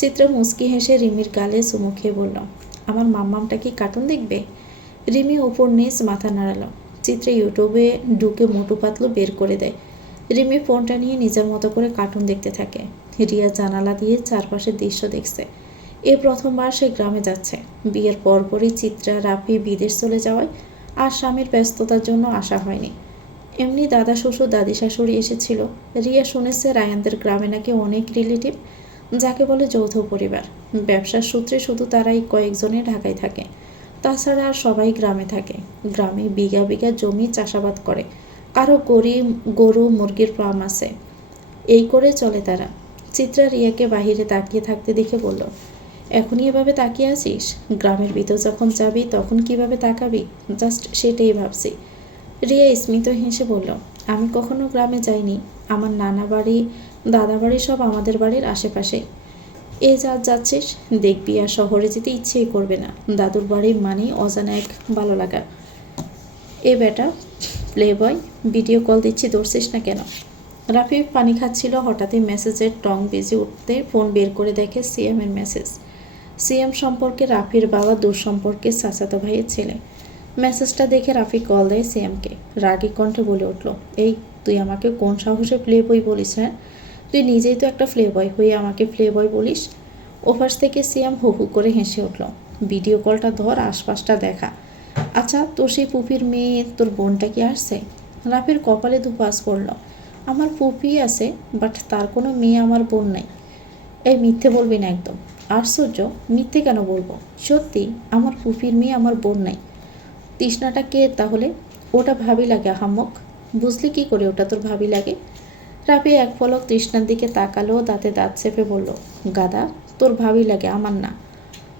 চিত্রা মুচকি হেসে রিমির গালে চুমু খেয়ে বলল, আমার মাম্মামটা কি কার্টুন দেখবে? রিমি উপর নিচ মাথা নাড়ালো। চিত্রা ইউটিউবে ঢুকে মোটু পাতলু বের করে দেয়। রিমি ফোনটা নিয়ে নিজের মতো করে কার্টুন দেখতে থাকে। রিয়া জানালা দিয়ে চারপাশের দৃশ্য দেখছে। এ প্রথমবার সে গ্রামে যাচ্ছে। বিয়ের পরপরই চিত্রা রাফি বিদেশ চলে যাওয়ায় আর স্বামীর ব্যস্ততার জন্য আসা হয়নি। এমনি দাদা শ্বশুর দাদি শাশুড়ি এসেছিল। রিয়া শুনেছে রায়ানদের গ্রামে নাকি অনেক রিলেটিভ, যাকে বলে যৌথ পরিবার। ব্যবসার সূত্রে শুধু তারাই কয়েকজনে ঢাকায় থাকে, তাছাড়া আর সবাই গ্রামে থাকে। গ্রামে বিঘা বিঘা জমি চাষাবাদ করে, কারো গরু মুরগির ফার্ম আছে। এই করে চলে তারা। চিত্রা রিয়াকে বাহিরে তাকিয়ে থাকতে দেখে বলল, এখনই এভাবে তাকিয়ে আছিস? গ্রামের ভিতর যখন যাবি তখন কিভাবে তাকাবি? জাস্ট সেটাই ভাবছি। রিয়া স্মিত হেসে বলল, আমি কখনো গ্রামে যাইনি। আমার নানা বাড়ি দাদা বাড়ি সব আমাদের বাড়ির আশেপাশে। এ যা যাচ্ছিস দেখবি আর শহরে যেতে ইচ্ছেই করবে না। দাদুর বাড়ির মানেই অজানা এক ভালো লাগা। এ বেটা প্লে বয়, ভিডিও কল দিচ্ছি, ধরছিস না কেন? রাফি পানি খাচ্ছিল, হঠাৎই মেসেজের টং বেজে উঠতে ফোন বের করে দেখে সিএমের মেসেজ। সিএম সম্পর্কে রাফির বাবা দূর সম্পর্কে চাচাতো ভাইয়ের ছেলে। মেসেজটা দেখে রাফি কল দেয় সিএমকে। রাগী কণ্ঠে বলে উঠল, এই তুই আমাকে কোন সাহসে প্লে বয় বলিস? হ্যাঁ, তুই নিজেই তো একটা প্লে বয় হয়ে আমাকে প্লে বয় বলিস? ওপাশ থেকে সিএম হু হু করে হেসে উঠল, ভিডিও কলটা ধর, আশপাশটা দেখা। আচ্ছা, তোর সেই পুপির মেয়ে তোর বোনটা কি আসছে? রাফির কপালে দুপাস পড়ল। আমার পুপি আছে, বাট তার কোনো মেয়ে আমার বোন নাই। এই মিথ্যে বলবি না একদম। আশ্চর্য, মিথ্যে কেন বলবো? সত্যি, আমার পুপির মেয়ে আমার বোন নাই। তৃষ্ণাটা কে তাহলে? ওটা ভাবি লাগে আহাম্মক। বুঝলি কি করে ওটা তোর ভাবি লাগে? রাফি এক পলক তৃষ্ণার দিকে তাকালো, দাঁতে দাঁত চেপে বলল, গাদা, তোর ভাবি লাগে, আমার না।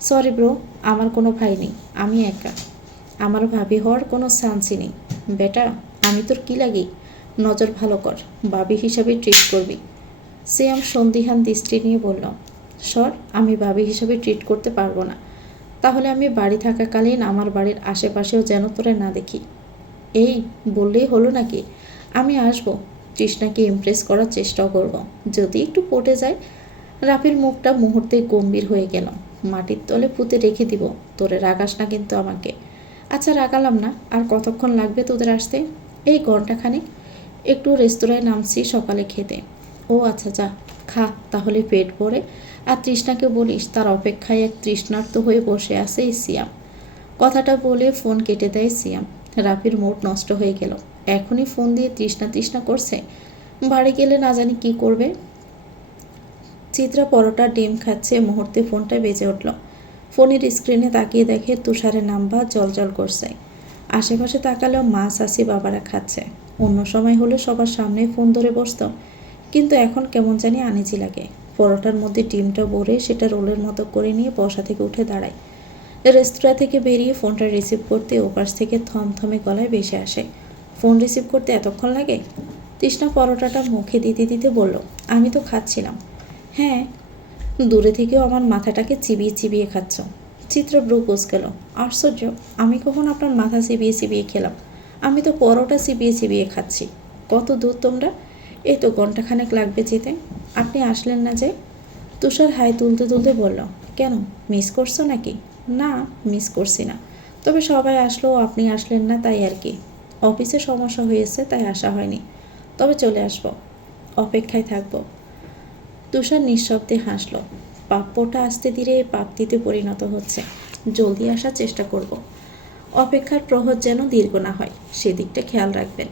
সরি ব্রো, আমার কোনো ভাই নেই, আমি একা। আমার ভাবি হওয়ার কোনো চান্সই নেই। বেটা, আমি তোর কি লাগি? নজর ভালো কর, ভাবি হিসাবে ট্রিট করবি। সিয়াম সন্দিহান দৃষ্টি নিয়ে বলল, সর, আমি ভাবি হিসাবে ট্রিট করতে পারবো না। তাহলে আমি বাড়ি থাকাকালীন আমার বাড়ির আশেপাশেও যেন তোরে না দেখি। এই বললেই হলো নাকি? আমি আসবো, তৃষ্ণাকে ইমপ্রেস করার চেষ্টাও করব। যদি একটু পটে যায়। রাফির মুখটা মুহূর্তে গম্ভীর হয়ে গেল। মাটির তলে পুঁতে রেখে দিব, তোরে রাগাস না কিন্তু আমাকে। আচ্ছা, রাগালাম না। আর কতক্ষণ লাগবে তোদের আসতে? এই ঘন্টাখানেক। একটু রেস্তোরাঁয় নামছি সকালে খেতে। ও আচ্ছা, যা খা তাহলে পেট ভরে। আর তৃষ্ণাকে বলিস তার অপেক্ষায় এক তৃষ্ণার্ত হয়ে বসে আছে এই সিয়াম। কথাটা বলে ফোন কেটে দেয় সিয়াম। রাফির মুড নষ্ট হয়ে গেল। এখনই ফোন দিয়ে তৃষ্ণা তৃষ্ণা করছে, বাড়ি গেলে না জানি কি করবে। চিত্রা পরোটা ডিম খাচ্ছে, মুহূর্তে ফোনটা বেজে উঠল। ফোনের স্ক্রিনে তাকিয়ে দেখে তুষারের নাম্বার জলজল করছে। আশেপাশে তাকালেও মা চাচি বাবারা খাচ্ছে। অন্য সময় হলে সবার সামনে ফোন ধরে বসত, কিন্তু এখন কেমন জানি আনিজি লাগে। পরোটার মধ্যে ডিমটা ভরে সেটা রোলের মতো করে নিয়ে বসা থেকে উঠে দাঁড়ায়। রেস্তোরাঁ থেকে বেরিয়ে ফোনটা রিসিভ করতে ওপাশ থেকে থমথমে গলায় ভেসে আসে, ফোন রিসিভ করতে এতক্ষণ লাগে? তৃষ্ণা পরোটাটা মুখে দিতে দিতে বলল, আমি তো খাচ্ছিলাম। হ্যাঁ, দূরে থেকেও আমার মাথাটাকে চিবিয়ে চিবিয়ে খাচ্ছ। চিত্র ব্রু কোস গেল। আশ্চর্য, আমি কখন আপনার মাথা চিবিয়ে চিবিয়ে খেলাম? আমি তো পরোটা চিবিয়ে চিবিয়ে খাচ্ছি। কত দূর তোমরা? এই তো ঘন্টাখানেক লাগবে যেতে। আপনি আসলেন না যে? তুষার হাই তুলতে তুলতে বলল, কেন, মিস করছো নাকি? না, মিস করছি না, তবে সবাই আসলো, আপনি আসলেন না, তাই আর কি। অফিসে সমস্যা হয়েছে তাই আসা হয়নি, তবে চলে আসব, অপেক্ষায় থাকব। তুষার নিঃশব্দে হাসল। প্রাপ্যটা আস্তে ধীরে প্রাপ্তিতে পরিণত হচ্ছে, জলদি আসার চেষ্টা করব। অপেক্ষার প্রহর যেন দীর্ঘ না হয়, সেদিকটা খেয়াল রাখবেন।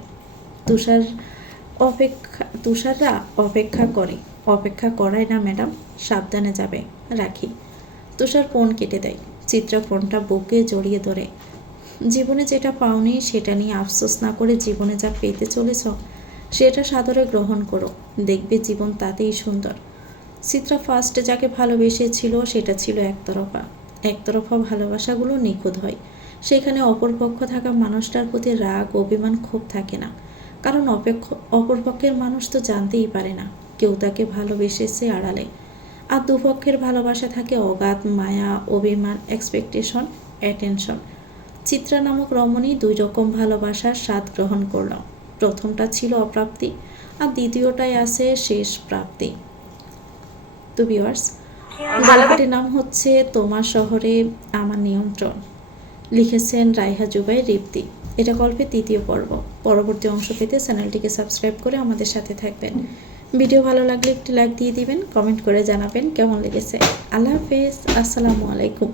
তুষাররা অপেক্ষা করে, অপেক্ষা করায় না ম্যাডাম, সাবধানে যাবে, রাখি। তুষার ফোন কেটে দেয়। চিত্রা ফোনটা বুকে জড়িয়ে ধরে। জীবনে যেটা পাওনি সেটা নিয়ে আফসোস না করে জীবনে যা পেতে চলেছ সেটা সাদরে গ্রহণ করো, দেখবে জীবন তাতেই সুন্দর। চিত্রা ফার্স্টে যাকে ভালোবেসেছিল সেটা ছিল একতরফা। একতরফা ভালোবাসাগুলো নিখুঁত হয়, সেখানে অপরপক্ষ থাকা মানুষটার প্রতি রাগ অভিমান ক্ষোভ থাকে না, কারণ অপরপক্ষের মানুষ তো জানতেই পারে না কেউ তাকে ভালোবেসেছে আড়ালে। আর দুপক্ষের ভালোবাসা থাকে অগাধ মায়া, অভিমান, এক্সপেকটেশন, অ্যাটেনশন। চিত্রা নামক রমণী 2 রকম ভালোবাসার স্বাদ গ্রহণ করল। প্রথমটা ছিল অপ্রাপ্তি, আর দ্বিতীয়টাই আছে শেষ প্রাপ্তি। তো ভিউয়ার্স, গল্পটির নাম হচ্ছে তোমার শহরে আমার নিয়ন্ত্রণ, লিখেছেন রাইহা জুবাই রিপ্তি। এটা গল্পের 3য় পর্ব। পরবর্তী অংশ পেতে চ্যানেলটিকে সাবস্ক্রাইব করে আমাদের সাথে থাকবেন। ভিডিও ভালো লাগলে একটি লাইক দিয়ে দিবেন, কমেন্ট করে জানাবেন কেমন লেগেছে। আল্লাহ হাফেজ, আসসালামু আলাইকুম।